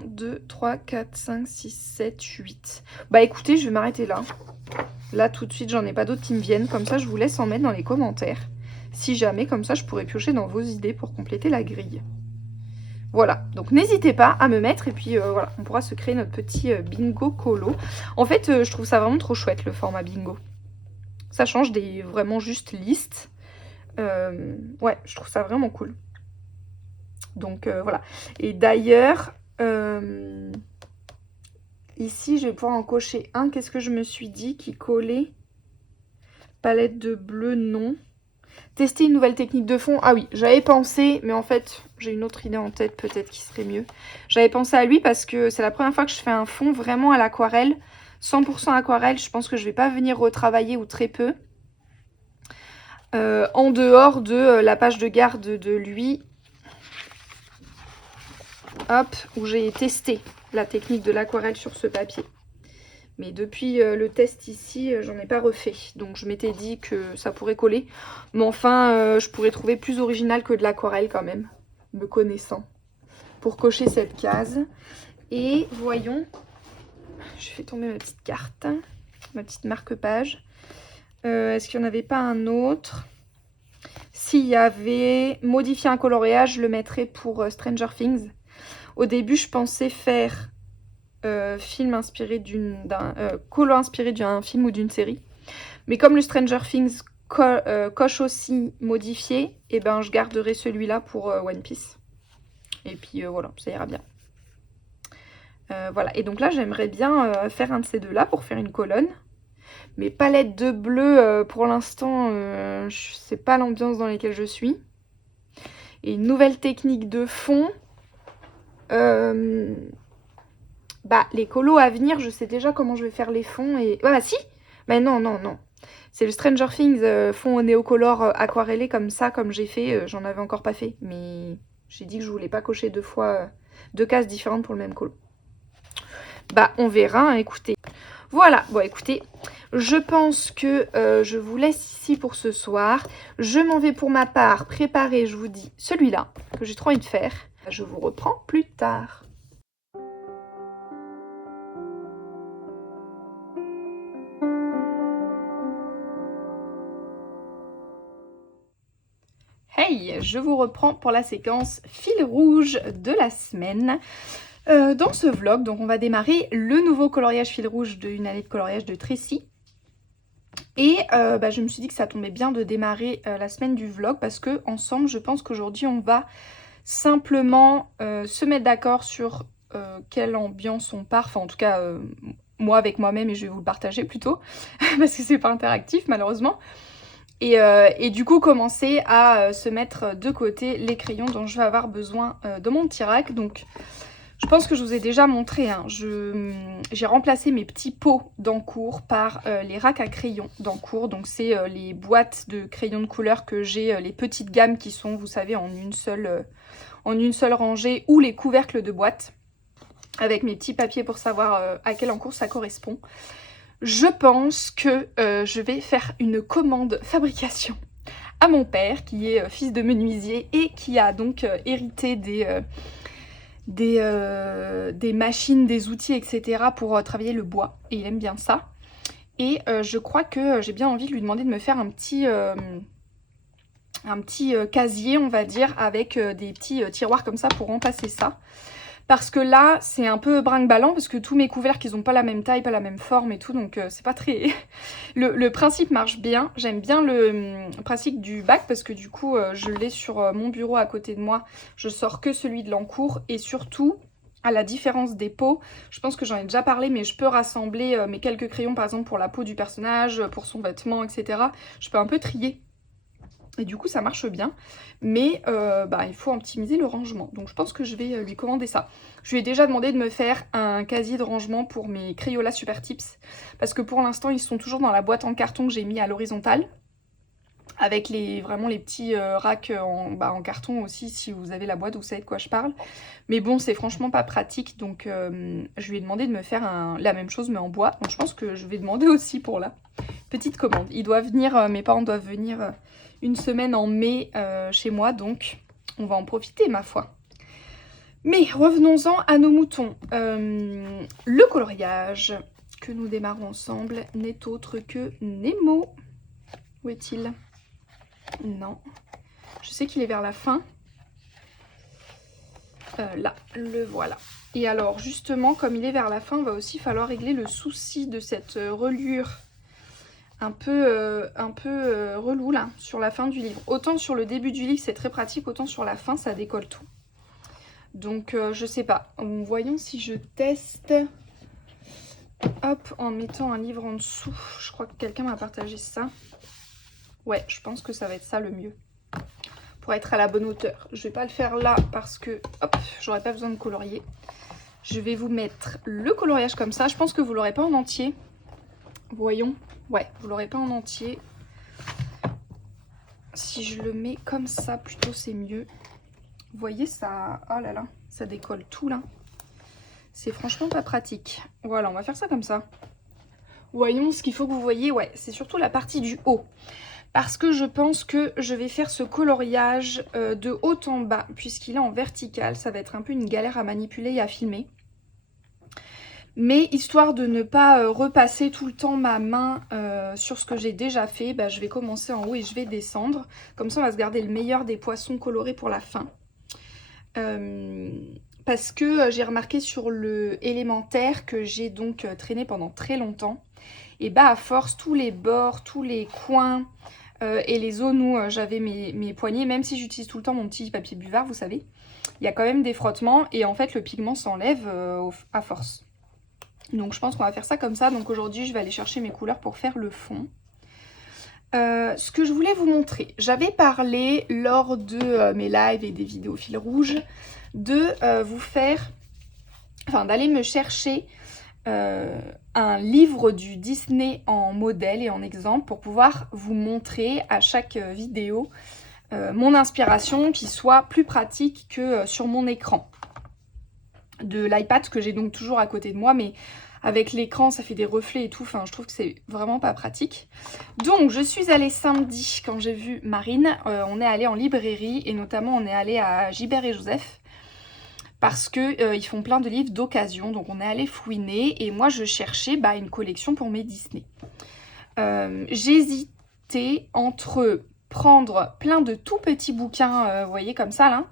2, 3, 4, 5, 6, 7, 8. Bah écoutez, je vais m'arrêter là. Là, tout de suite, j'en ai pas d'autres qui me viennent. Comme ça, je vous laisse en mettre dans les commentaires. Si jamais, comme ça, je pourrais piocher dans vos idées pour compléter la grille. Voilà, donc n'hésitez pas à me mettre et puis voilà, on pourra se créer notre petit bingo colo. En fait, je trouve ça vraiment trop chouette le format bingo. Ça change des vraiment juste listes. Ouais, je trouve ça vraiment cool. Donc voilà. Et d'ailleurs, ici, je vais pouvoir en cocher un. Qu'est-ce que je me suis dit qui collait? Palette de bleu, non. Tester une nouvelle technique de fond. Ah oui, j'avais pensé, mais en fait, j'ai une autre idée en tête peut-être qui serait mieux. J'avais pensé à lui parce que c'est la première fois que je fais un fond vraiment à l'aquarelle. 100% aquarelle, je pense que je vais pas venir retravailler ou très peu. En dehors de la page de garde de lui. Hop, où j'ai testé la technique de l'aquarelle sur ce papier. Mais depuis le test ici, j'en ai pas refait. Donc je m'étais dit que ça pourrait coller. Mais enfin, je pourrais trouver plus original que de l'aquarelle quand même, me connaissant. Pour cocher cette case. Et voyons, je fais tomber ma petite carte, ma petite marque-page. Est-ce qu'il n'y en avait pas un autre? S'il y avait modifier un coloriage, je le mettrais pour Stranger Things. Au début, je pensais faire... film inspiré colo inspiré d'un film ou d'une série. Mais comme le Stranger Things coche aussi modifié, et ben je garderai celui-là pour One Piece. Et puis voilà, ça ira bien. Voilà, et donc là j'aimerais bien faire un de ces deux-là pour faire une colonne. Mes palettes de bleu, pour l'instant, c'est pas l'ambiance dans laquelle je suis. Et une nouvelle technique de fond. Bah, les colos à venir, je sais déjà comment je vais faire les fonds et... Ah bah si. Mais non, non, non. C'est le Stranger Things fond au néocolore aquarellé comme ça, comme j'ai fait. J'en avais encore pas fait. Mais j'ai dit que je voulais pas cocher deux fois, deux cases différentes pour le même colo. Bah, on verra, hein, écoutez. Voilà, bon écoutez, je pense que je vous laisse ici pour ce soir. Je m'en vais pour ma part préparer, je vous dis, celui-là, que j'ai trop envie de faire. Je vous reprends plus tard. Hey, je vous reprends pour la séquence fil rouge de la semaine. Dans ce vlog, donc on va démarrer le nouveau coloriage fil rouge d'une année de coloriage de Tracy. Et je me suis dit que ça tombait bien de démarrer la semaine du vlog parce que ensemble, je pense qu'aujourd'hui, on va simplement se mettre d'accord sur quelle ambiance on part. Enfin, en tout cas, moi avec moi-même, et je vais vous le partager plutôt parce que c'est pas interactif malheureusement. Et du coup commencer à se mettre de côté les crayons dont je vais avoir besoin dans mon petit rack. Donc je pense que je vous ai déjà montré, hein, j'ai remplacé mes petits pots d'encours par les racks à crayons d'encours. Donc c'est les boîtes de crayons de couleur que j'ai, les petites gammes qui sont, vous savez, en une seule rangée, ou les couvercles de boîte avec mes petits papiers pour savoir à quel encours ça correspond. Je pense que je vais faire une commande fabrication à mon père qui est fils de menuisier et qui a donc hérité des machines, des outils, etc. pour travailler le bois. Et il aime bien ça. Et je crois que j'ai bien envie de lui demander de me faire un petit casier, on va dire, avec des petits tiroirs comme ça pour remplacer ça. Parce que là, c'est un peu brinque-ballant, parce que tous mes couvercles, ils ont pas la même taille, pas la même forme et tout, donc c'est pas très... le principe marche bien. J'aime bien le principe du bac, parce que du coup, je l'ai sur mon bureau à côté de moi. Je sors que celui de l'encours, et surtout, à la différence des pots, je pense que j'en ai déjà parlé, mais je peux rassembler mes quelques crayons, par exemple, pour la peau du personnage, pour son vêtement, etc. Je peux un peu trier. Et du coup ça marche bien, mais il faut optimiser le rangement. Donc je pense que je vais lui commander ça. Je lui ai déjà demandé de me faire un casier de rangement pour mes Crayola Super Tips, parce que pour l'instant ils sont toujours dans la boîte en carton que j'ai mis à l'horizontale, avec vraiment les petits racks en carton aussi. Si vous avez la boîte, vous savez de quoi je parle. Mais bon, c'est franchement pas pratique, donc je lui ai demandé de me faire la même chose mais en bois. Donc je pense que je vais demander aussi pour la petite commande. Ils doivent venir, mes parents doivent venir une semaine en mai chez moi, donc on va en profiter ma foi. Mais revenons-en à nos moutons. Le coloriage que nous démarrons ensemble n'est autre que Nemo. Où est-il ? Non. Je sais qu'il est vers la fin. Là, le voilà. Et alors justement, comme il est vers la fin, il va aussi falloir régler le souci de cette reliure un peu relou là, sur la fin du livre. Autant sur le début du livre c'est très pratique, autant sur la fin ça décolle tout. Donc je sais pas. Voyons si je teste. Hop, en mettant un livre en dessous. Je crois que quelqu'un m'a partagé ça. Ouais, je pense que ça va être ça le mieux. Pour être à la bonne hauteur. Je vais pas le faire là parce que, hop, j'aurais pas besoin de colorier. Je vais vous mettre le coloriage comme ça. Je pense que vous l'aurez pas en entier. Voyons. Ouais, vous l'aurez pas en entier. Si je le mets comme ça, plutôt, c'est mieux. Vous voyez, ça... Oh là là, ça décolle tout, là. C'est franchement pas pratique. Voilà, on va faire ça comme ça. Voyons, ce qu'il faut que vous voyez, ouais, c'est surtout la partie du haut. Parce que je pense que je vais faire ce coloriage de haut en bas, puisqu'il est en vertical. Ça va être un peu une galère à manipuler et à filmer. Mais histoire de ne pas repasser tout le temps ma main sur ce que j'ai déjà fait, je vais commencer en haut et je vais descendre. Comme ça, on va se garder le meilleur des poissons colorés pour la fin. Parce que j'ai remarqué sur le élémentaire que j'ai donc traîné pendant très longtemps. Et à force, tous les bords, tous les coins et les zones où j'avais mes poignets, même si j'utilise tout le temps mon petit papier buvard, vous savez, il y a quand même des frottements et en fait le pigment s'enlève à force. Donc je pense qu'on va faire ça comme ça. Donc aujourd'hui je vais aller chercher mes couleurs pour faire le fond. Ce que je voulais vous montrer, j'avais parlé lors de mes lives et des vidéos fil rouge de vous faire enfin d'aller me chercher un livre du Disney en modèle et en exemple pour pouvoir vous montrer à chaque vidéo mon inspiration qui soit plus pratique que sur mon écran de l'iPad que j'ai donc toujours à côté de moi, mais avec l'écran ça fait des reflets et tout, enfin je trouve que c'est vraiment pas pratique. Donc je suis allée samedi quand j'ai vu Marine, on est allé en librairie et notamment on est allé à Gibert et Joseph parce que ils font plein de livres d'occasion, donc on est allé fouiner et moi je cherchais une collection pour mes Disney. J'hésitais entre prendre plein de tout petits bouquins, vous voyez comme ça là,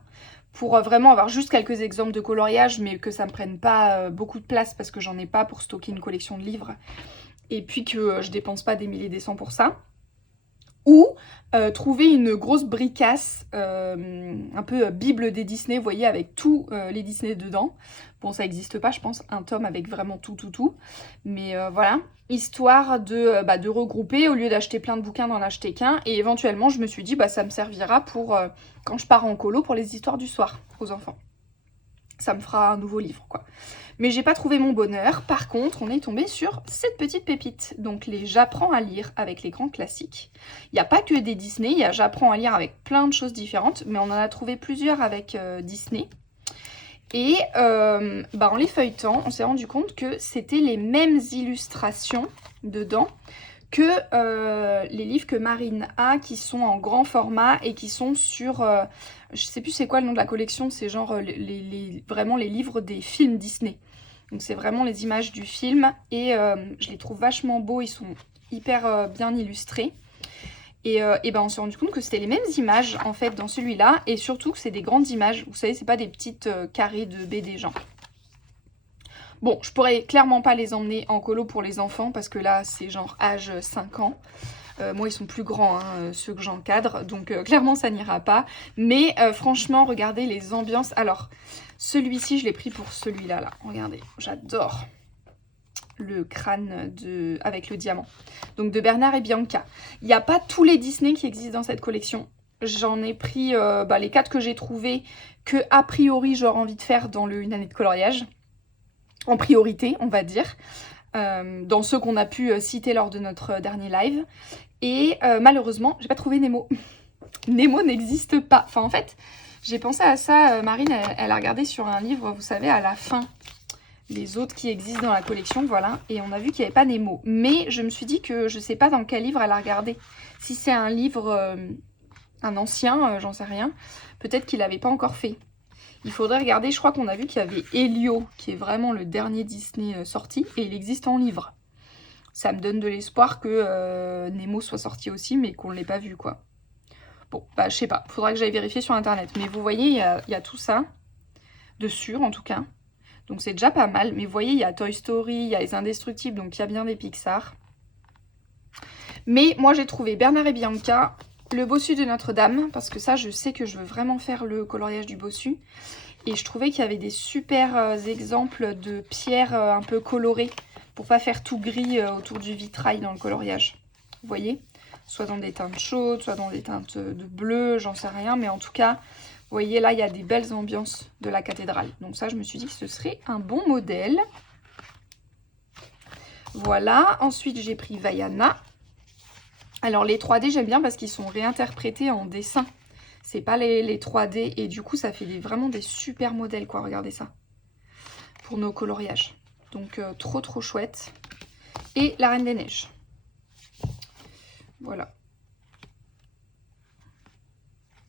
pour vraiment avoir juste quelques exemples de coloriage, mais que ça me prenne pas beaucoup de place parce que j'en ai pas pour stocker une collection de livres, et puis que je dépense pas des milliers des cents pour ça. Ou trouver une grosse bricasse, un peu bible des Disney, vous voyez, avec tous les Disney dedans. Bon, ça n'existe pas, je pense, un tome avec vraiment tout. Mais voilà, histoire de regrouper, au lieu d'acheter plein de bouquins, d'en acheter qu'un. Et éventuellement, je me suis dit, ça me servira pour quand je pars en colo, pour les histoires du soir aux enfants. Ça me fera un nouveau livre, quoi. Mais j'ai pas trouvé mon bonheur. Par contre, on est tombé sur cette petite pépite. Donc les J'apprends à lire avec les grands classiques. Il n'y a pas que des Disney, il y a J'apprends à lire avec plein de choses différentes, mais on en a trouvé plusieurs avec Disney. Et en les feuilletant, on s'est rendu compte que c'était les mêmes illustrations dedans que les livres que Marine a, qui sont en grand format et qui sont sur... je sais plus c'est quoi le nom de la collection, c'est genre vraiment les livres des films Disney. Donc c'est vraiment les images du film et je les trouve vachement beaux, ils sont hyper bien illustrés. Et on s'est rendu compte que c'était les mêmes images en fait dans celui-là, et surtout que c'est des grandes images, vous savez, c'est pas des petites carrés de BD genre. Bon, je pourrais clairement pas les emmener en colo pour les enfants parce que là c'est genre âge 5 ans. Moi ils sont plus grands, hein, ceux que j'encadre, donc clairement ça n'ira pas. Mais franchement, regardez les ambiances. Alors, celui-ci je l'ai pris pour celui-là, là. Regardez, j'adore le crâne avec le diamant. Donc de Bernard et Bianca. Il n'y a pas tous les Disney qui existent dans cette collection. J'en ai pris les 4 que j'ai trouvés, que a priori j'aurais envie de faire dans une année de coloriage. En priorité, on va dire. Dans ceux qu'on a pu citer lors de notre dernier live. Et malheureusement, j'ai pas trouvé Nemo. Nemo n'existe pas. Enfin, en fait, j'ai pensé à ça. Marine, elle a regardé sur un livre, vous savez, à la fin, les autres qui existent dans la collection, voilà. Et on a vu qu'il n'y avait pas Nemo. Mais je me suis dit que je sais pas dans quel livre elle a regardé. Si c'est un livre, un ancien, j'en sais rien. Peut-être qu'il l'avait pas encore fait. Il faudrait regarder, je crois qu'on a vu qu'il y avait Elio, qui est vraiment le dernier Disney sorti, et il existe en livre. Ça me donne de l'espoir que Nemo soit sorti aussi, mais qu'on ne l'ait pas vu, quoi. Bon, je sais pas, faudra que j'aille vérifier sur internet. Mais vous voyez, il y a tout ça, de sûr en tout cas. Donc c'est déjà pas mal, mais vous voyez, il y a Toy Story, il y a Les Indestructibles, donc il y a bien des Pixar. Mais moi j'ai trouvé Bernard et Bianca, le bossu de Notre-Dame, parce que ça je sais que je veux vraiment faire le coloriage du bossu. Et je trouvais qu'il y avait des super exemples de pierres un peu colorées, pour pas faire tout gris autour du vitrail dans le coloriage. Vous voyez, soit dans des teintes chaudes, soit dans des teintes de bleu, j'en sais rien. Mais en tout cas, vous voyez là, il y a des belles ambiances de la cathédrale. Donc ça, je me suis dit que ce serait un bon modèle. Voilà, ensuite j'ai pris Vaiana. Alors les 3D, j'aime bien parce qu'ils sont réinterprétés en dessin. C'est pas les 3D et du coup, ça fait vraiment des super modèles, quoi. Regardez ça. Pour nos coloriages. Donc trop chouette. Et la Reine des Neiges. Voilà.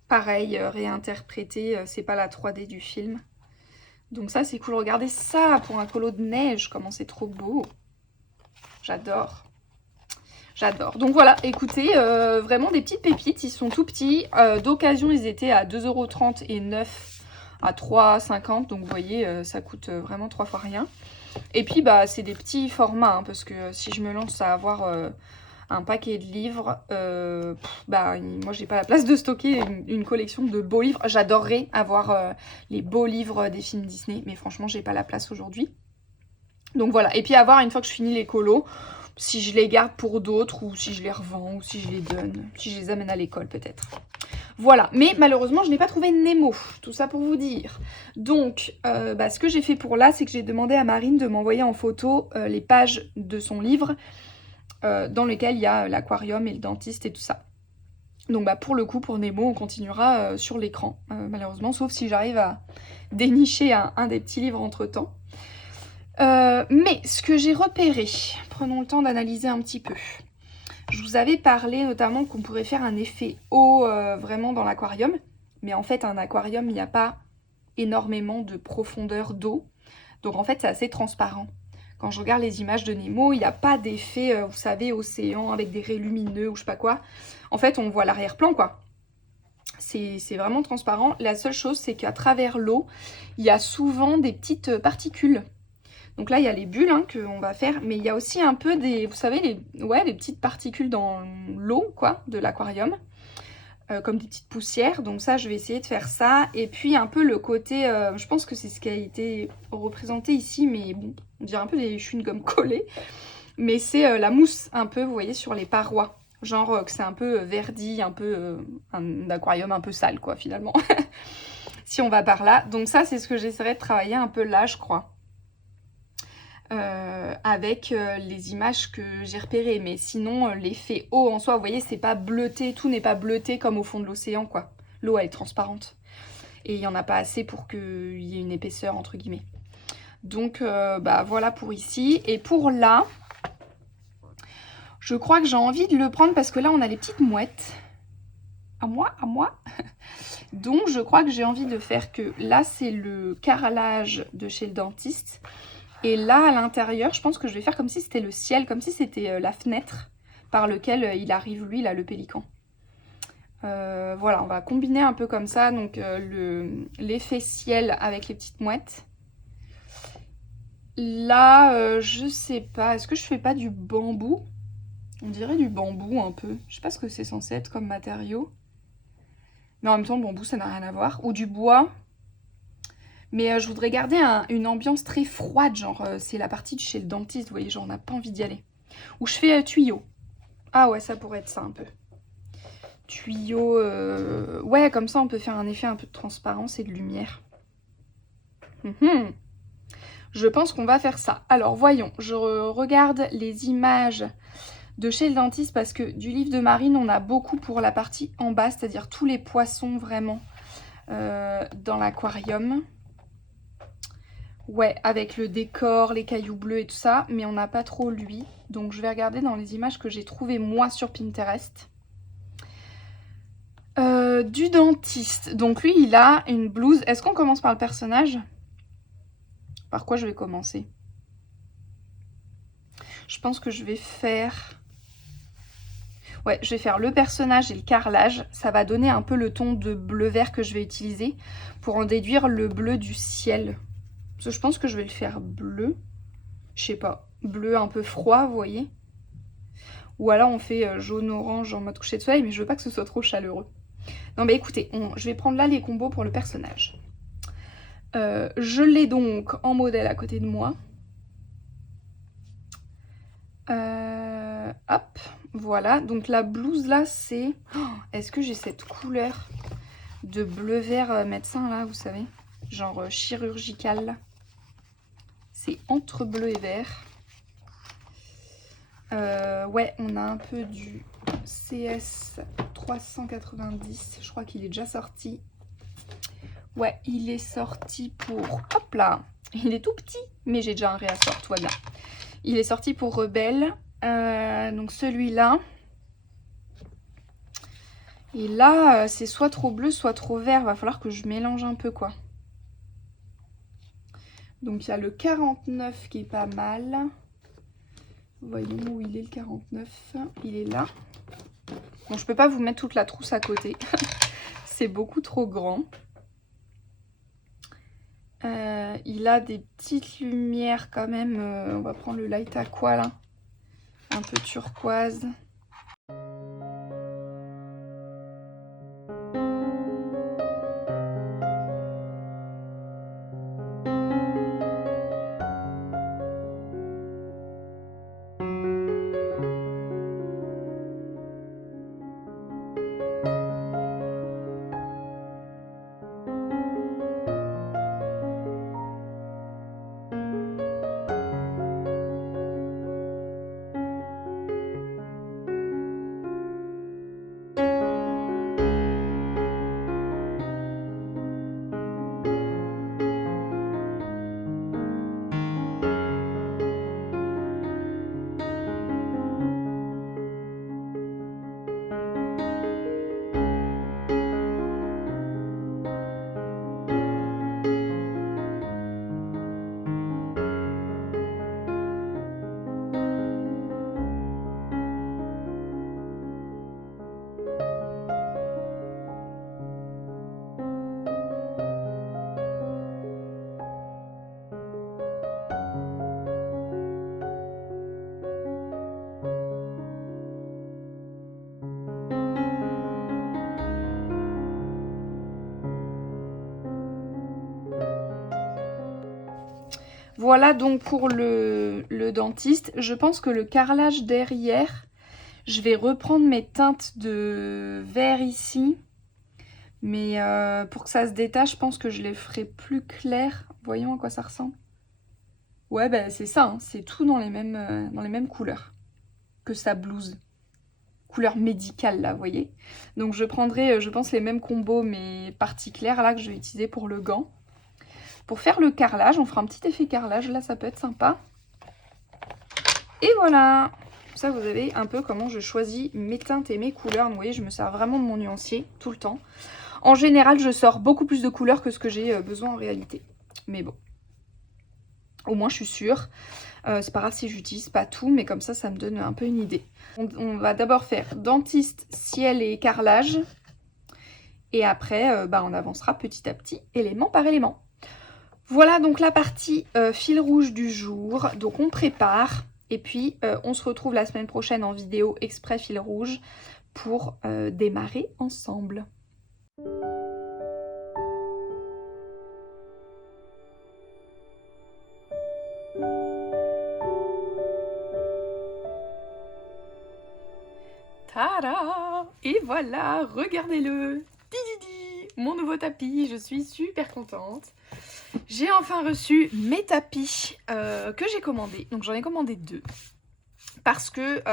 Pareil, réinterprété, c'est pas la 3D du film. Donc ça c'est cool, regardez ça pour un colo de neige, comment c'est trop beau. J'adore. J'adore. Donc voilà, écoutez, vraiment des petites pépites, ils sont tout petits. D'occasion, ils étaient à 2,30 € et 9 à 3,50 €. Donc vous voyez, ça coûte vraiment 3 fois rien. Et puis c'est des petits formats, hein, parce que si je me lance à avoir un paquet de livres, moi j'ai pas la place de stocker une collection de beaux livres. J'adorerais avoir les beaux livres des films Disney, mais franchement j'ai pas la place aujourd'hui. Donc voilà, et puis avoir une fois que je finis les colos, si je les garde pour d'autres, ou si je les revends, ou si je les donne, si je les amène à l'école peut-être. Voilà, mais malheureusement je n'ai pas trouvé Nemo, tout ça pour vous dire. Donc ce que j'ai fait pour là, c'est que j'ai demandé à Marine de m'envoyer en photo les pages de son livre dans lesquelles il y a l'aquarium et le dentiste et tout ça. Donc pour le coup, pour Nemo, on continuera sur l'écran, malheureusement, sauf si j'arrive à dénicher un des petits livres entre-temps. Mais ce que j'ai repéré, prenons le temps d'analyser un petit peu. Je vous avais parlé notamment qu'on pourrait faire un effet eau vraiment dans l'aquarium. Mais en fait, un aquarium, il n'y a pas énormément de profondeur d'eau. Donc en fait, c'est assez transparent. Quand je regarde les images de Nemo, il n'y a pas d'effet, vous savez, océan avec des raies lumineux ou je sais pas quoi. En fait, on voit l'arrière-plan, quoi. C'est vraiment transparent. La seule chose, c'est qu'à travers l'eau, il y a souvent des petites particules. Donc là, il y a les bulles qu'on va faire, mais il y a aussi un peu des, vous savez, les petites particules dans l'eau, quoi, de l'aquarium, comme des petites poussières. Donc ça, je vais essayer de faire ça. Et puis un peu le côté, je pense que c'est ce qui a été représenté ici, mais bon, on dirait un peu des chewing-gums collés. Mais c'est la mousse, un peu, vous voyez, sur les parois. Genre que c'est un peu verdi, un peu un aquarium un peu sale, quoi, finalement. Si on va par là. Donc ça, c'est ce que j'essaierai de travailler un peu là, je crois. Avec les images que j'ai repérées. Mais sinon, l'effet eau en soi, vous voyez, c'est pas bleuté. Tout n'est pas bleuté comme au fond de l'océan, quoi. L'eau, elle est transparente. Et il n'y en a pas assez pour qu'il y ait une épaisseur, entre guillemets. Donc, voilà pour ici. Et pour là... Je crois que j'ai envie de le prendre parce que là, on a les petites mouettes. À moi. Donc, je crois que j'ai envie de faire que là, c'est le carrelage de chez le dentiste. Et là, à l'intérieur, je pense que je vais faire comme si c'était le ciel, comme si c'était la fenêtre par lequel il arrive, lui, là, le pélican. Voilà, on va combiner un peu comme ça. Donc, l'effet ciel avec les petites mouettes. Là, je sais pas. Est-ce que je fais pas du bambou ? On dirait du bambou un peu. Je sais pas ce que c'est censé être comme matériau. Mais en même temps, le bambou, ça n'a rien à voir. Ou du bois. Mais je voudrais garder une ambiance très froide. Genre, c'est la partie de chez le dentiste. Vous voyez, genre, on n'a pas envie d'y aller. Ou je fais tuyau. Ah ouais, ça pourrait être ça un peu. Tuyau. Ouais, comme ça, on peut faire un effet un peu de transparence et de lumière. Je pense qu'on va faire ça. Alors, voyons. Je regarde les images de chez le dentiste parce que du livre de Marine, on a beaucoup pour la partie en bas, c'est-à-dire tous les poissons vraiment dans l'aquarium. Ouais, avec le décor, les cailloux bleus et tout ça, mais on n'a pas trop lui. Donc je vais regarder dans les images que j'ai trouvées moi sur Pinterest. Du dentiste. Donc lui, il a une blouse. Est-ce qu'on commence par le personnage ? Par quoi je vais commencer ? Je pense que je vais faire... Ouais, je vais faire le personnage et le carrelage. Ça va donner un peu le ton de bleu-vert que je vais utiliser pour en déduire le bleu du ciel. Parce que je pense que je vais le faire bleu. Je sais pas, bleu un peu froid, vous voyez. Ou alors on fait jaune-orange en mode coucher de soleil, mais je veux pas que ce soit trop chaleureux. Non mais écoutez, je vais prendre là les combos pour le personnage. Je l'ai donc en modèle à côté de moi. Hop, voilà. Donc la blouse là, c'est... Oh, est-ce que j'ai cette couleur de bleu-vert médecin là, vous savez, genre chirurgical. C'est entre bleu et vert. Ouais, on a un peu du CS 390. Je crois qu'il est déjà sorti. Ouais, il est sorti pour... Hop là, il est tout petit, mais j'ai déjà un réassort, tout va bien. Il est sorti pour Rebelle. Donc celui-là. Et là, c'est soit trop bleu, soit trop vert. Va falloir que je mélange un peu, quoi. Donc il y a le 49 qui est pas mal. Voyons où il est le 49. Il est là. Bon, je peux pas vous mettre toute la trousse à côté. C'est beaucoup trop grand. Il a des petites lumières quand même. On va prendre le light aqua là. Un peu turquoise. Voilà donc pour le dentiste. Je pense que le carrelage derrière, je vais reprendre mes teintes de vert ici. Mais pour que ça se détache, je pense que je les ferai plus clairs. Voyons à quoi ça ressemble. Ouais, bah c'est ça, hein, c'est tout dans les mêmes couleurs que sa blouse. Couleur médicale là, vous voyez. Donc je prendrai, je pense, les mêmes combos, mais parties claires là que je vais utiliser pour le gant. Pour faire le carrelage, on fera un petit effet carrelage, là ça peut être sympa. Et voilà. Ça, vous avez un peu comment je choisis mes teintes et mes couleurs. Vous voyez, je me sers vraiment de mon nuancier tout le temps. En général, je sors beaucoup plus de couleurs que ce que j'ai besoin en réalité. Mais bon, au moins je suis sûre. C'est pas grave si j'utilise pas tout, mais comme ça me donne un peu une idée. On va d'abord faire dentiste, ciel et carrelage. Et après, on avancera petit à petit, élément par élément. Voilà donc la partie fil rouge du jour. Donc on prépare. Et puis on se retrouve la semaine prochaine en vidéo exprès fil rouge pour démarrer ensemble. Tada! Et voilà, regardez-le! Didi, mon nouveau tapis, je suis super contente. J'ai enfin reçu mes tapis que j'ai commandés. Donc j'en ai commandé 2. Parce que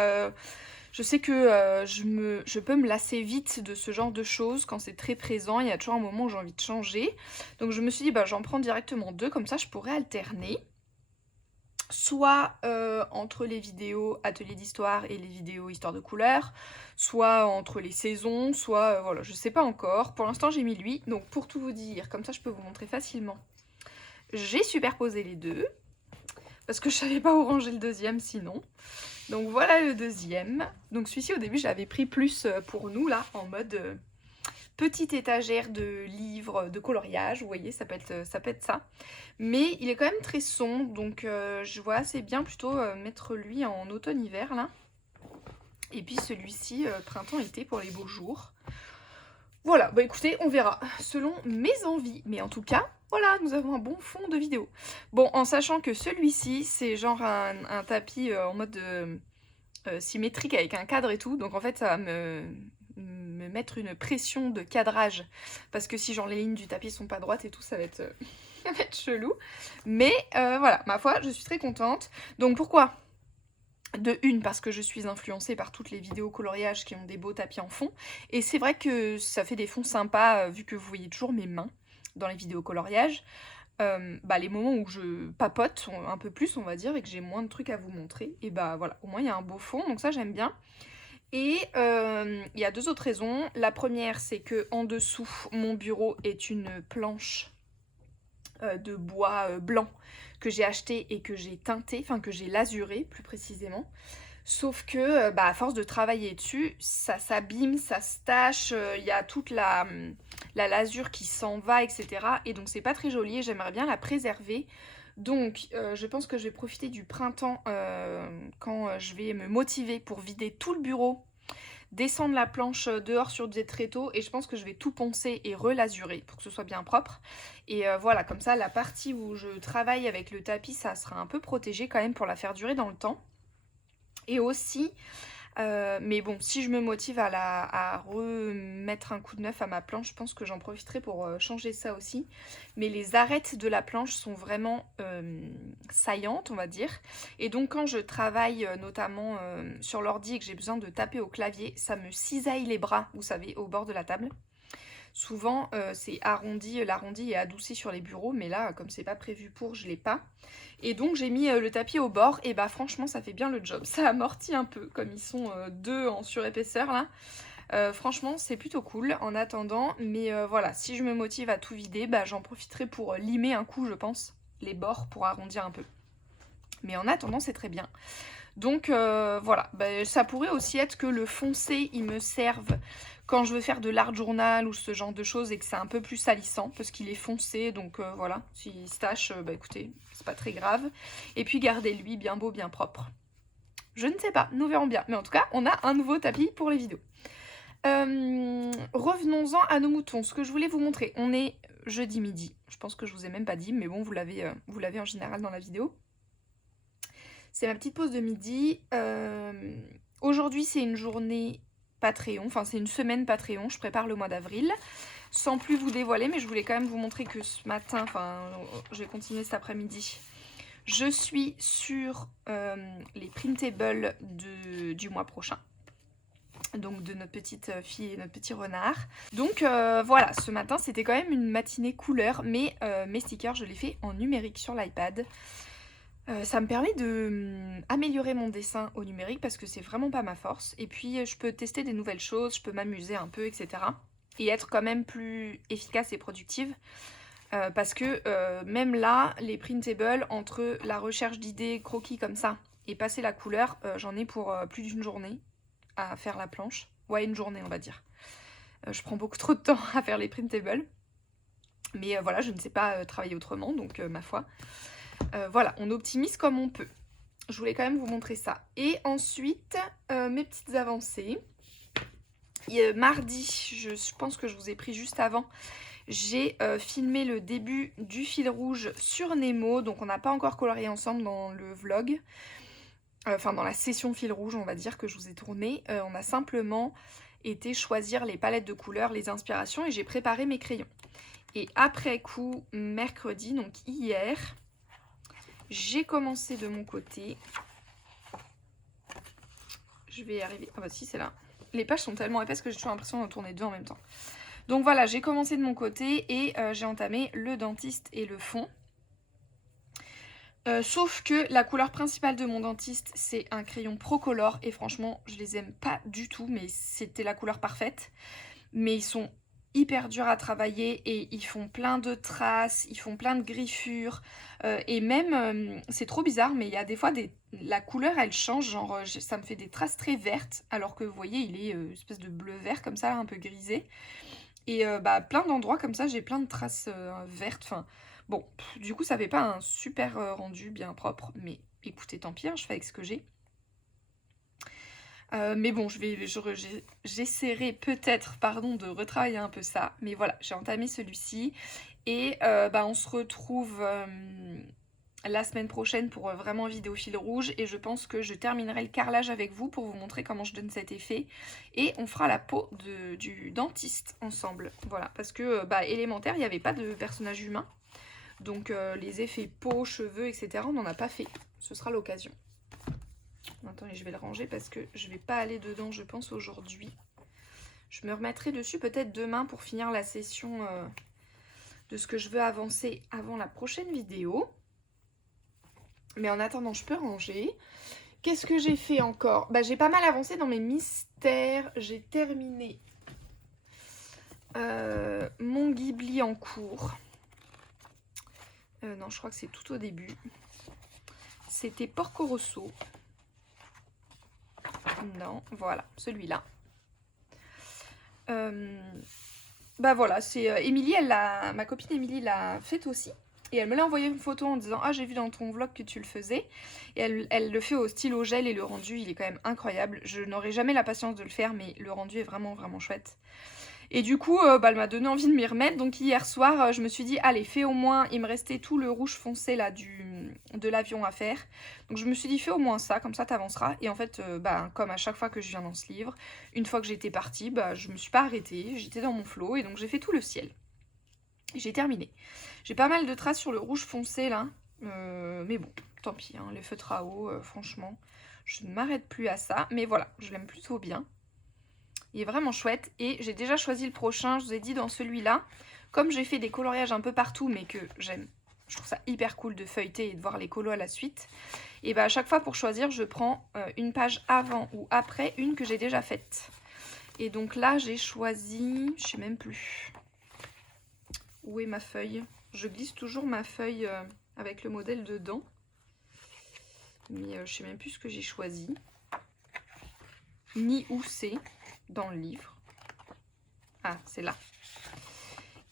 je sais que je peux me lasser vite de ce genre de choses quand c'est très présent. Il y a toujours un moment où j'ai envie de changer. Donc je me suis dit, j'en prends directement 2, comme ça je pourrais alterner. Soit entre les vidéos atelier d'histoire et les vidéos histoire de couleur, soit entre les saisons, soit voilà, je sais pas encore. Pour l'instant j'ai mis lui, donc pour tout vous dire, comme ça je peux vous montrer facilement. J'ai superposé les 2, parce que je savais pas où ranger le deuxième sinon. Donc voilà le deuxième. Donc celui-ci au début j'avais pris plus pour nous là, en mode petite étagère de livres de coloriage, vous voyez, ça peut être ça. Mais il est quand même très sombre, donc je vois assez bien plutôt mettre lui en automne-hiver là. Et puis celui-ci printemps-été pour les beaux jours. Voilà, écoutez, on verra selon mes envies. Mais en tout cas, voilà, nous avons un bon fond de vidéo. Bon, en sachant que celui-ci, c'est genre un tapis en mode symétrique avec un cadre et tout. Donc en fait, ça va me mettre une pression de cadrage. Parce que si genre les lignes du tapis sont pas droites et tout, ça va être, ça va être chelou. Mais voilà, ma foi, je suis très contente. Donc pourquoi ? De une, parce que je suis influencée par toutes les vidéos coloriage qui ont des beaux tapis en fond. Et c'est vrai que ça fait des fonds sympas, vu que vous voyez toujours mes mains dans les vidéos coloriage. Les moments où je papote un peu plus, on va dire, et que j'ai moins de trucs à vous montrer, et voilà, au moins il y a un beau fond, donc ça j'aime bien. Et il y a 2 autres raisons. La première, c'est que en dessous, mon bureau est une planche de bois blanc que j'ai acheté et que j'ai teinté, enfin que j'ai lasuré plus précisément. Sauf que à force de travailler dessus, ça s'abîme, ça se tache, il y a toute la lasure qui s'en va, etc. Et donc c'est pas très joli et j'aimerais bien la préserver. Donc je pense que je vais profiter du printemps quand je vais me motiver pour vider tout le bureau, descendre la planche dehors sur des tréteaux et je pense que je vais tout poncer et relasurer pour que ce soit bien propre. Et voilà, comme ça la partie où je travaille avec le tapis, ça sera un peu protégé quand même pour la faire durer dans le temps. Et aussi, mais bon, si je me motive à remettre un coup de neuf à ma planche, je pense que j'en profiterai pour changer ça aussi. Mais les arêtes de la planche sont vraiment saillantes, on va dire. Et donc quand je travaille notamment sur l'ordi et que j'ai besoin de taper au clavier, ça me cisaille les bras, vous savez, au bord de la table. Souvent, c'est arrondi, l'arrondi est adouci sur les bureaux, mais là, comme c'est pas prévu pour, je l'ai pas. Et donc, j'ai mis le tapis au bord, et franchement, ça fait bien le job. Ça amortit un peu, comme ils sont 2 en surépaisseur, là. Franchement, c'est plutôt cool en attendant, mais voilà, si je me motive à tout vider, j'en profiterai pour limer un coup, je pense, les bords pour arrondir un peu. Mais en attendant, c'est très bien. Donc voilà, ça pourrait aussi être que le foncé, il me serve quand je veux faire de l'art journal ou ce genre de choses et que c'est un peu plus salissant parce qu'il est foncé, donc voilà, s'il se tache, écoutez, c'est pas très grave. Et puis garder lui bien beau, bien propre. Je ne sais pas, nous verrons bien. Mais en tout cas, on a un nouveau tapis pour les vidéos. Revenons-en à nos moutons. Ce que je voulais vous montrer, on est jeudi midi. Je pense que je vous ai même pas dit, mais bon, vous l'avez en général dans la vidéo. C'est ma petite pause de midi. Aujourd'hui, c'est une journée Patreon, enfin c'est une semaine Patreon, je prépare le mois d'avril. Sans plus vous dévoiler, mais je voulais quand même vous montrer que ce matin, enfin je vais continuer cet après-midi, je suis sur les printables du mois prochain. Donc de notre petite fille et notre petit renard. Donc voilà, ce matin c'était quand même une matinée couleur, mais mes stickers je les fais en numérique sur l'iPad. Ça me permet de améliorer mon dessin au numérique parce que c'est vraiment pas ma force. Et puis je peux tester des nouvelles choses, je peux m'amuser un peu, etc. Et être quand même plus efficace et productive. Parce que même là, les printables, entre la recherche d'idées, croquis comme ça, et passer la couleur, j'en ai pour plus d'une journée à faire la planche. Ouais, une journée on va dire. Je prends beaucoup trop de temps à faire les printables. Mais voilà, je ne sais pas travailler autrement, donc ma foi. Voilà, on optimise comme on peut. Je voulais quand même vous montrer ça. Et ensuite, mes petites avancées. Mardi, je pense que je vous ai pris juste avant, j'ai filmé le début du fil rouge sur Nemo. Donc on n'a pas encore colorié ensemble dans le vlog. Enfin dans la session fil rouge, on va dire, que je vous ai tourné. On a simplement été choisir les palettes de couleurs, les inspirations, et j'ai préparé mes crayons. Et après coup, mercredi, donc hier, j'ai commencé de mon côté. Je vais y arriver. Ah bah si, c'est là. Les pages sont tellement épaisses que j'ai toujours l'impression d'en tourner deux en même temps. Donc voilà, j'ai commencé de mon côté et j'ai entamé le dentiste et le fond. Sauf que la couleur principale de mon dentiste, c'est un crayon Procolor. Et franchement, je les aime pas du tout, mais c'était la couleur parfaite. Mais ils sont hyper durs à travailler et ils font plein de traces, ils font plein de griffures. Et même, c'est trop bizarre, mais il y a des fois, la couleur, elle change. Genre, ça me fait des traces très vertes, alors que vous voyez, il est une espèce de bleu-vert comme ça, un peu grisé. Et bah, plein d'endroits comme ça, j'ai plein de traces vertes. Enfin, bon, du coup, ça fait pas un super rendu bien propre. Mais écoutez, tant pis, hein, je fais avec ce que j'ai. Mais bon, j'essaierai peut-être, pardon, de retravailler un peu ça. Mais voilà, j'ai entamé celui-ci. Et bah, on se retrouve la semaine prochaine pour vraiment vidéo fil rouge. Et je pense que je terminerai le carrelage avec vous pour vous montrer comment je donne cet effet. Et on fera la peau du dentiste ensemble. Voilà, parce que bah, élémentaire, il n'y avait pas de personnage humain. Donc les effets peau, cheveux, etc., on n'en a pas fait. Ce sera l'occasion. Attendez, je vais le ranger parce que je vais pas aller dedans, je pense, aujourd'hui. Je me remettrai dessus peut-être demain pour finir la session de ce que je veux avancer avant la prochaine vidéo. Mais en attendant, je peux ranger. Qu'est-ce que j'ai fait encore? Bah, j'ai pas mal avancé dans mes mystères. J'ai terminé mon Ghibli en cours. Non, je crois que c'est tout au début. C'était Porco Rosso. Non, voilà, celui-là. Bah voilà, c'est Émilie, ma copine Émilie l'a fait aussi. Et elle me l'a envoyé une photo en disant « Ah, j'ai vu dans ton vlog que tu le faisais. » Et elle le fait au stylo gel et le rendu, il est quand même incroyable. Je n'aurai jamais la patience de le faire, mais le rendu est vraiment, vraiment chouette. Et du coup, bah, elle m'a donné envie de m'y remettre. Donc hier soir, je me suis dit, allez, fais au moins, il me restait tout le rouge foncé là de l'avion à faire. Donc je me suis dit, fais au moins ça, comme ça t'avanceras. Et en fait, bah, comme à chaque fois que je viens dans ce livre, une fois que j'étais partie, bah, je me suis pas arrêtée, j'étais dans mon flow et donc j'ai fait tout le ciel. J'ai terminé. J'ai pas mal de traces sur le rouge foncé là, mais bon, tant pis, hein, les feutres à eau, franchement, je ne m'arrête plus à ça. Mais voilà, je l'aime plutôt bien. Il est vraiment chouette et j'ai déjà choisi le prochain, je vous ai dit dans celui-là. Comme j'ai fait des coloriages un peu partout mais que j'aime, je trouve ça hyper cool de feuilleter et de voir les colos à la suite. Et bah à chaque fois pour choisir, je prends une page avant ou après une que j'ai déjà faite. Et donc là j'ai choisi, je sais même plus. Où est ma feuille? Je glisse toujours ma feuille avec le modèle dedans. Mais je sais même plus ce que j'ai choisi. Ni où c'est dans le livre. Ah, c'est là.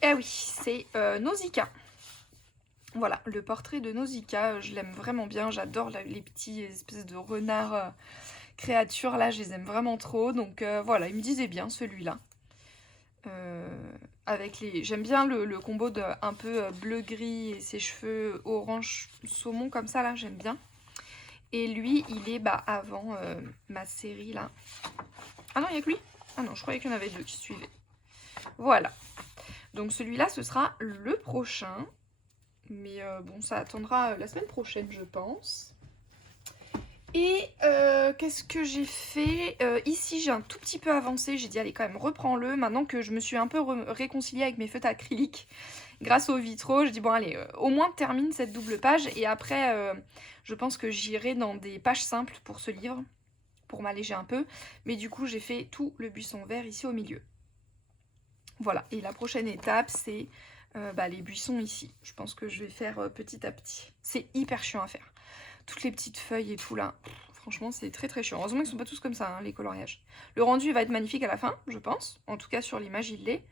Eh oui, c'est Nausicaa. Voilà, le portrait de Nausicaa, je l'aime vraiment bien. J'adore les petits espèces de renards créatures là, je les aime vraiment trop. Donc voilà, il me disait bien celui-là. Avec les... J'aime bien le combo de un peu bleu-gris et ses cheveux orange saumon comme ça là, j'aime bien. Et lui, il est avant ma série là. Ah non, il n'y a que lui? Ah non, je croyais qu'il y en avait deux qui suivaient. Voilà. Donc celui-là, ce sera le prochain. Mais bon, ça attendra la semaine prochaine, je pense. Et qu'est-ce que j'ai fait? Ici, j'ai un tout petit peu avancé. J'ai dit, allez, quand même, reprends-le. Maintenant que je me suis un peu réconciliée avec mes feutres acryliques grâce aux vitraux, je dis, bon, allez, au moins termine cette double page. Et après, je pense que j'irai dans des pages simples pour ce livre, pour m'alléger un peu. Mais du coup, j'ai fait tout le buisson vert ici au milieu. Voilà. Et la prochaine étape, c'est les buissons ici. Je pense que je vais faire petit à petit. C'est hyper chiant à faire. Toutes les petites feuilles et tout là. Franchement, c'est très très chiant. Heureusement qu'ils sont pas tous comme ça, hein, les coloriages. Le rendu va être magnifique à la fin, je pense. En tout cas, sur l'image, il l'est.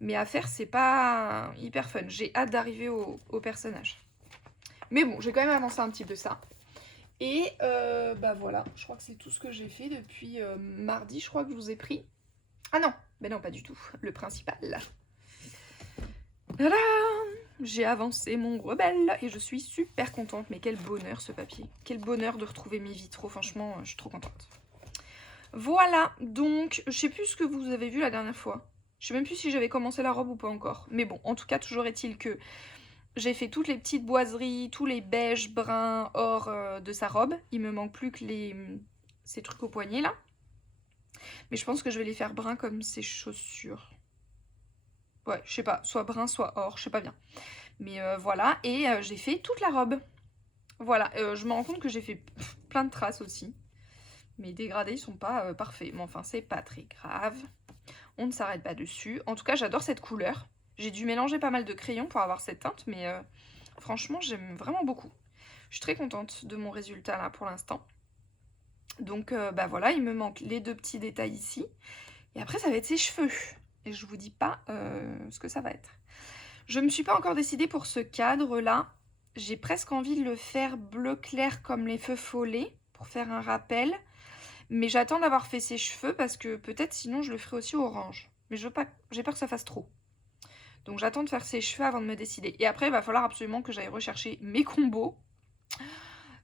Mais à faire, c'est pas hyper fun. J'ai hâte d'arriver au personnage. Mais bon, j'ai quand même avancé un petit peu ça. Et voilà, je crois que c'est tout ce que j'ai fait depuis mardi, je crois que je vous ai pris. Ah non, ben non, pas du tout. Le principal. Tadam! J'ai avancé mon rebelle et je suis super contente. Mais quel bonheur ce papier. Quel bonheur de retrouver mes vitraux. Franchement, je suis trop contente. Voilà, donc je sais plus ce que vous avez vu la dernière fois. Je sais même plus si j'avais commencé la robe ou pas encore. Mais bon, en tout cas, toujours est-il que j'ai fait toutes les petites boiseries, tous les beiges, bruns, or de sa robe. Il me manque plus que ces trucs au poignet là. Mais je pense que je vais les faire bruns comme ses chaussures. Ouais, je sais pas, soit brun, soit or, je sais pas bien. Mais voilà, et j'ai fait toute la robe. Voilà, je me rends compte que j'ai fait plein de traces aussi. Mes dégradés sont pas parfaits, mais enfin c'est pas très grave. On ne s'arrête pas dessus. En tout cas, j'adore cette couleur. J'ai dû mélanger pas mal de crayons pour avoir cette teinte, mais franchement, j'aime vraiment beaucoup. Je suis très contente de mon résultat là pour l'instant. Donc voilà, il me manque les deux petits détails ici. Et après, ça va être ses cheveux. Et je vous dis pas ce que ça va être. Je ne me suis pas encore décidée pour ce cadre-là. J'ai presque envie de le faire bleu clair comme les feux follets pour faire un rappel. Mais j'attends d'avoir fait ses cheveux parce que peut-être sinon je le ferai aussi orange. Mais j'ai peur que ça fasse trop. Donc j'attends de faire ses cheveux avant de me décider. Et après, il va falloir absolument que j'aille rechercher mes combos.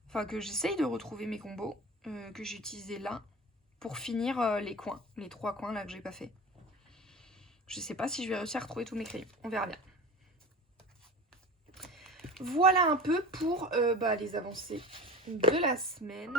Enfin, que j'essaye de retrouver mes combos que j'ai utilisés là pour finir les coins. Les 3 coins là que j'ai pas fait. Je sais pas si je vais réussir à retrouver tous mes crayons. On verra bien. Voilà un peu pour les avancées de la semaine.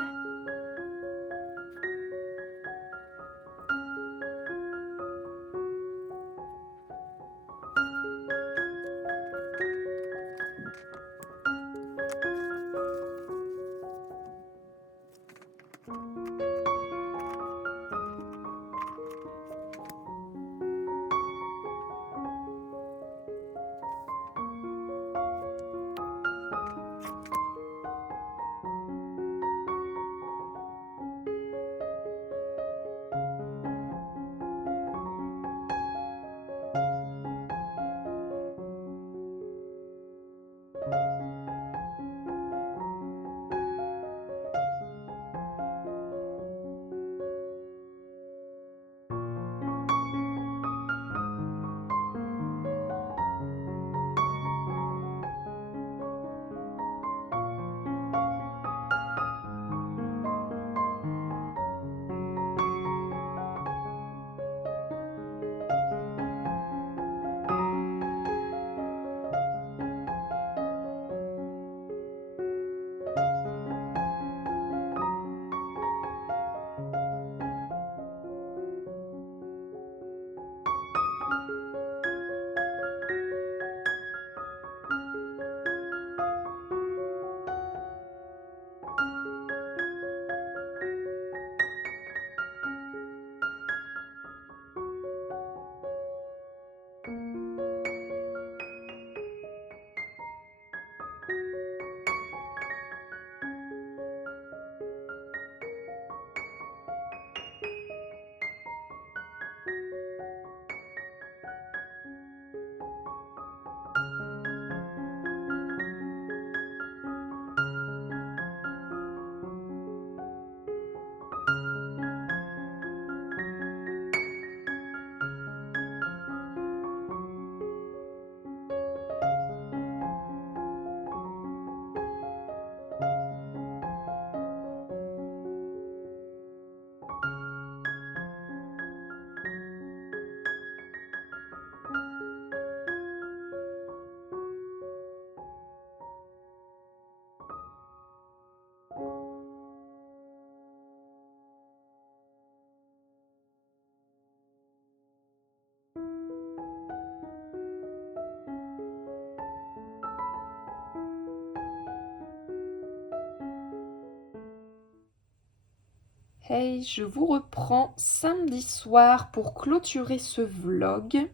Hey, je vous reprends samedi soir pour clôturer ce vlog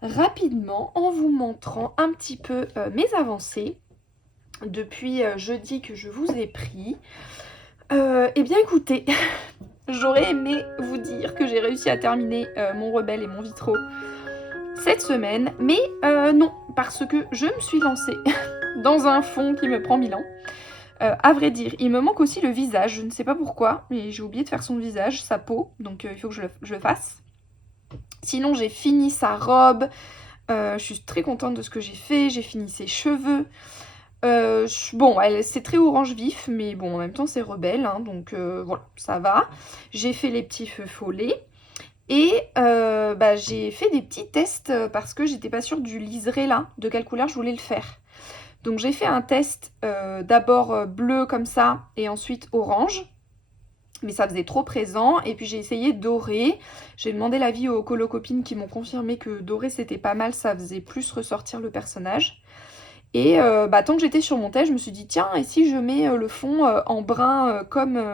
rapidement en vous montrant un petit peu mes avancées depuis jeudi que je vous ai pris. Eh bien écoutez, j'aurais aimé vous dire que j'ai réussi à terminer mon rebelle et mon vitro cette semaine, mais non, parce que je me suis lancée dans un fond qui me prend 1000 ans. À vrai dire, il me manque aussi le visage, je ne sais pas pourquoi, mais j'ai oublié de faire son visage, sa peau, donc il faut que je le fasse. Sinon, j'ai fini sa robe, je suis très contente de ce que j'ai fait, j'ai fini ses cheveux. Bon, c'est très orange vif, mais bon, en même temps, c'est rebelle, hein, donc voilà, ça va. J'ai fait les petits feux follets. Et j'ai fait des petits tests parce que j'étais pas sûre du liseré là, de quelle couleur je voulais le faire. Donc j'ai fait un test d'abord bleu comme ça et ensuite orange. Mais ça faisait trop présent. Et puis j'ai essayé doré. J'ai demandé l'avis aux colocopines qui m'ont confirmé que doré c'était pas mal, ça faisait plus ressortir le personnage. Et tant que j'étais sur mon test, je me suis dit tiens, et si je mets le fond en brun comme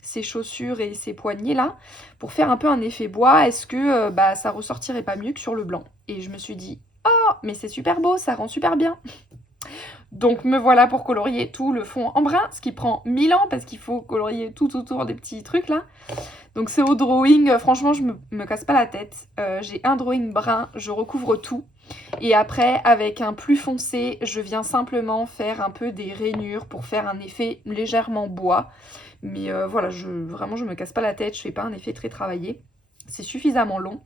ses chaussures et ses poignets là, pour faire un peu un effet bois, est-ce que ça ressortirait pas mieux que sur le blanc? Et je me suis dit oh, mais c'est super beau, ça rend super bien. Donc me voilà pour colorier tout le fond en brun, ce qui prend 1000 ans parce qu'il faut colorier tout autour des petits trucs là. Donc c'est au drawing, franchement je me casse pas la tête. J'ai un drawing brun, je recouvre tout. Et après avec un plus foncé, je viens simplement faire un peu des rainures pour faire un effet légèrement bois. Mais voilà, vraiment je me casse pas la tête, je fais pas un effet très travaillé. C'est suffisamment long.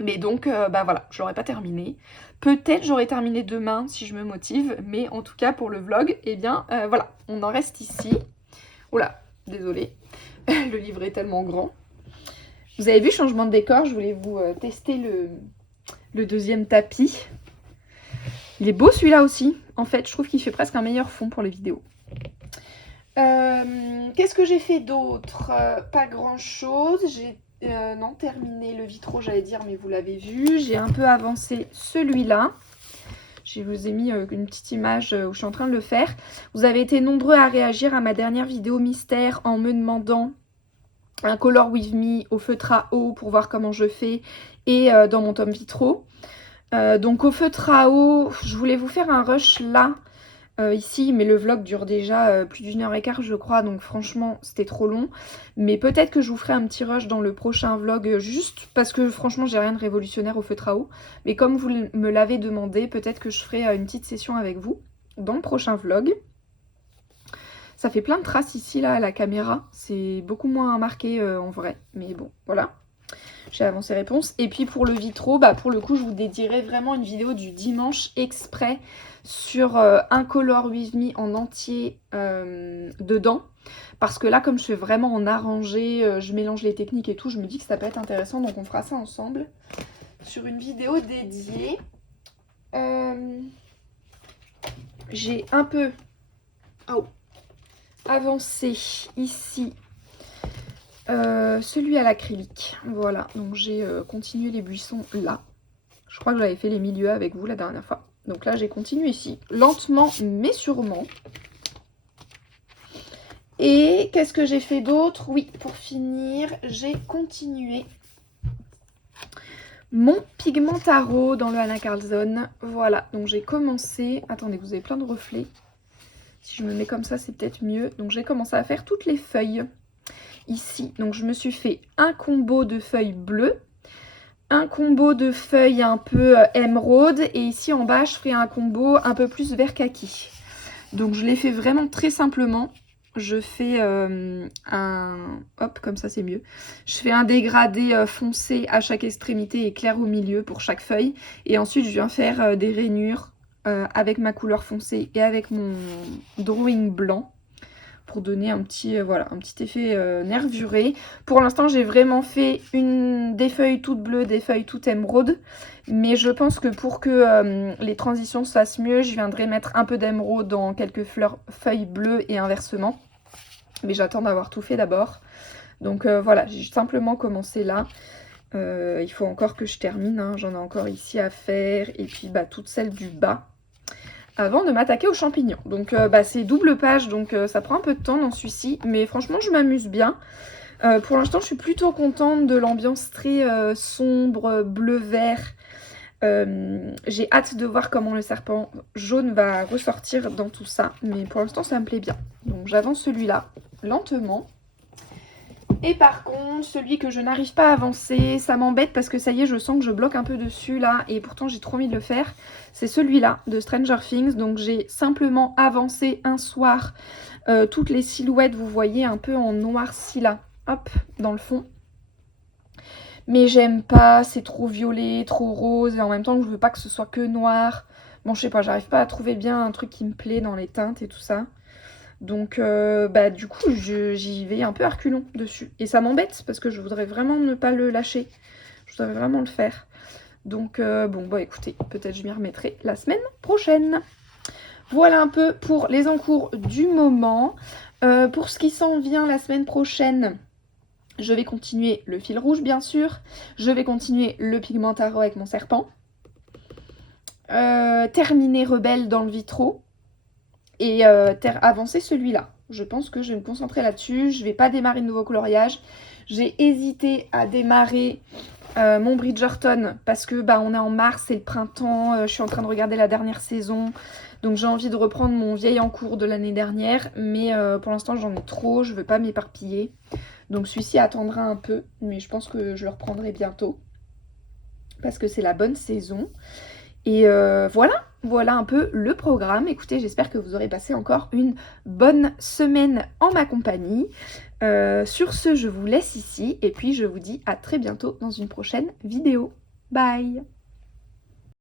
Mais donc, voilà, je l'aurais pas terminé. Peut-être j'aurais terminé demain si je me motive, mais en tout cas pour le vlog, eh bien voilà, on en reste ici. Oula, désolée, le livre est tellement grand. Vous avez vu, changement de décor, je voulais vous tester le deuxième tapis. Il est beau celui-là aussi. En fait, je trouve qu'il fait presque un meilleur fond pour les vidéos. Qu'est-ce que j'ai fait d'autre? Pas grand-chose. J'ai terminé le vitro, j'allais dire, mais vous l'avez vu. J'ai un peu avancé celui-là. Je vous ai mis une petite image où je suis en train de le faire. Vous avez été nombreux à réagir à ma dernière vidéo mystère en me demandant un color with me au feutre à eau pour voir comment je fais et dans mon tome vitro. Donc au feutre à eau, je voulais vous faire un rush là. Ici, mais le vlog dure déjà plus d'1h15 je crois, donc franchement c'était trop long. Mais peut-être que je vous ferai un petit rush dans le prochain vlog, juste parce que franchement j'ai rien de révolutionnaire au feutre à eau. Mais comme vous me l'avez demandé, peut-être que je ferai une petite session avec vous dans le prochain vlog. Ça fait plein de traces ici là à la caméra, c'est beaucoup moins marqué en vrai, mais bon voilà. J'ai avancé réponse. Et puis pour le vitro, pour le coup, je vous dédierai vraiment une vidéo du dimanche exprès sur un color with me en entier dedans. Parce que là, comme je fais vraiment en arrangé, je mélange les techniques et tout, je me dis que ça peut être intéressant. Donc on fera ça ensemble sur une vidéo dédiée. J'ai un peu avancé ici. Celui à l'acrylique, voilà, donc j'ai continué les buissons là. Je crois que j'avais fait les milieux avec vous la dernière fois. Donc là j'ai continué ici, lentement mais sûrement. Et qu'est-ce que j'ai fait d'autre? Oui, pour finir, j'ai continué mon Pigmentaro dans le Anna Carlson. Voilà, donc j'ai commencé... Attendez, vous avez plein de reflets. Si je me mets comme ça, c'est peut-être mieux. Donc j'ai commencé à faire toutes les feuilles. Ici, donc je me suis fait un combo de feuilles bleues, un combo de feuilles un peu émeraude, et ici en bas je ferai un combo un peu plus vert kaki. Donc je l'ai fait vraiment très simplement. Je fais hop, comme ça c'est mieux. Je fais un dégradé foncé à chaque extrémité et clair au milieu pour chaque feuille, et ensuite je viens faire des rainures avec ma couleur foncée et avec mon drawing blanc, pour donner un petit, un petit effet nervuré. Pour l'instant, j'ai vraiment fait des feuilles toutes bleues, des feuilles toutes émeraude. Mais je pense que pour que les transitions se fassent mieux, je viendrai mettre un peu d'émeraude dans quelques feuilles bleues et inversement. Mais j'attends d'avoir tout fait d'abord. Donc voilà, j'ai simplement commencé là. Il faut encore que je termine, hein. J'en ai encore ici à faire. Et puis toutes celles du bas, avant de m'attaquer aux champignons. Donc c'est double page, donc ça prend un peu de temps dans celui-ci, mais franchement je m'amuse bien. Pour l'instant, je suis plutôt contente de l'ambiance très sombre, bleu-vert. J'ai hâte de voir comment le serpent jaune va ressortir dans tout ça. Mais pour l'instant, ça me plaît bien. Donc j'avance celui-là, lentement. Et par contre, celui que je n'arrive pas à avancer, ça m'embête parce que ça y est, je sens que je bloque un peu dessus là. Et pourtant, j'ai trop envie de le faire. C'est celui-là, de Stranger Things. Donc j'ai simplement avancé un soir toutes les silhouettes, vous voyez, un peu en noirci là. Hop, dans le fond. Mais j'aime pas, c'est trop violet, trop rose, et en même temps je veux pas que ce soit que noir. Bon, je sais pas, j'arrive pas à trouver bien un truc qui me plaît dans les teintes et tout ça. Donc bah du coup j'y vais un peu à reculons dessus. Et ça m'embête parce que je voudrais vraiment ne pas le lâcher. Je voudrais vraiment le faire. Donc bon bah écoutez, peut-être je m'y remettrai la semaine prochaine. Voilà un peu pour les encours du moment. Pour ce qui s'en vient la semaine prochaine, je vais continuer le fil rouge, bien sûr. Je vais continuer le Pigmentaro avec mon serpent. Terminer Rebelle dans le vitro. Et avancer celui-là. Je pense que je vais me concentrer là-dessus. Je ne vais pas démarrer de nouveau coloriage. J'ai hésité à démarrer mon Bridgerton parce que bah, on est en mars, c'est le printemps. Je suis en train de regarder la dernière saison. Donc j'ai envie de reprendre mon vieil en cours de l'année dernière. Mais pour l'instant, j'en ai trop. Je ne veux pas m'éparpiller. Donc celui-ci attendra un peu, mais je pense que je le reprendrai bientôt. Parce que c'est la bonne saison. Et voilà un peu le programme. Écoutez, j'espère que vous aurez passé encore une bonne semaine en ma compagnie. Sur ce, je vous laisse ici. Et puis je vous dis à très bientôt dans une prochaine vidéo. Bye!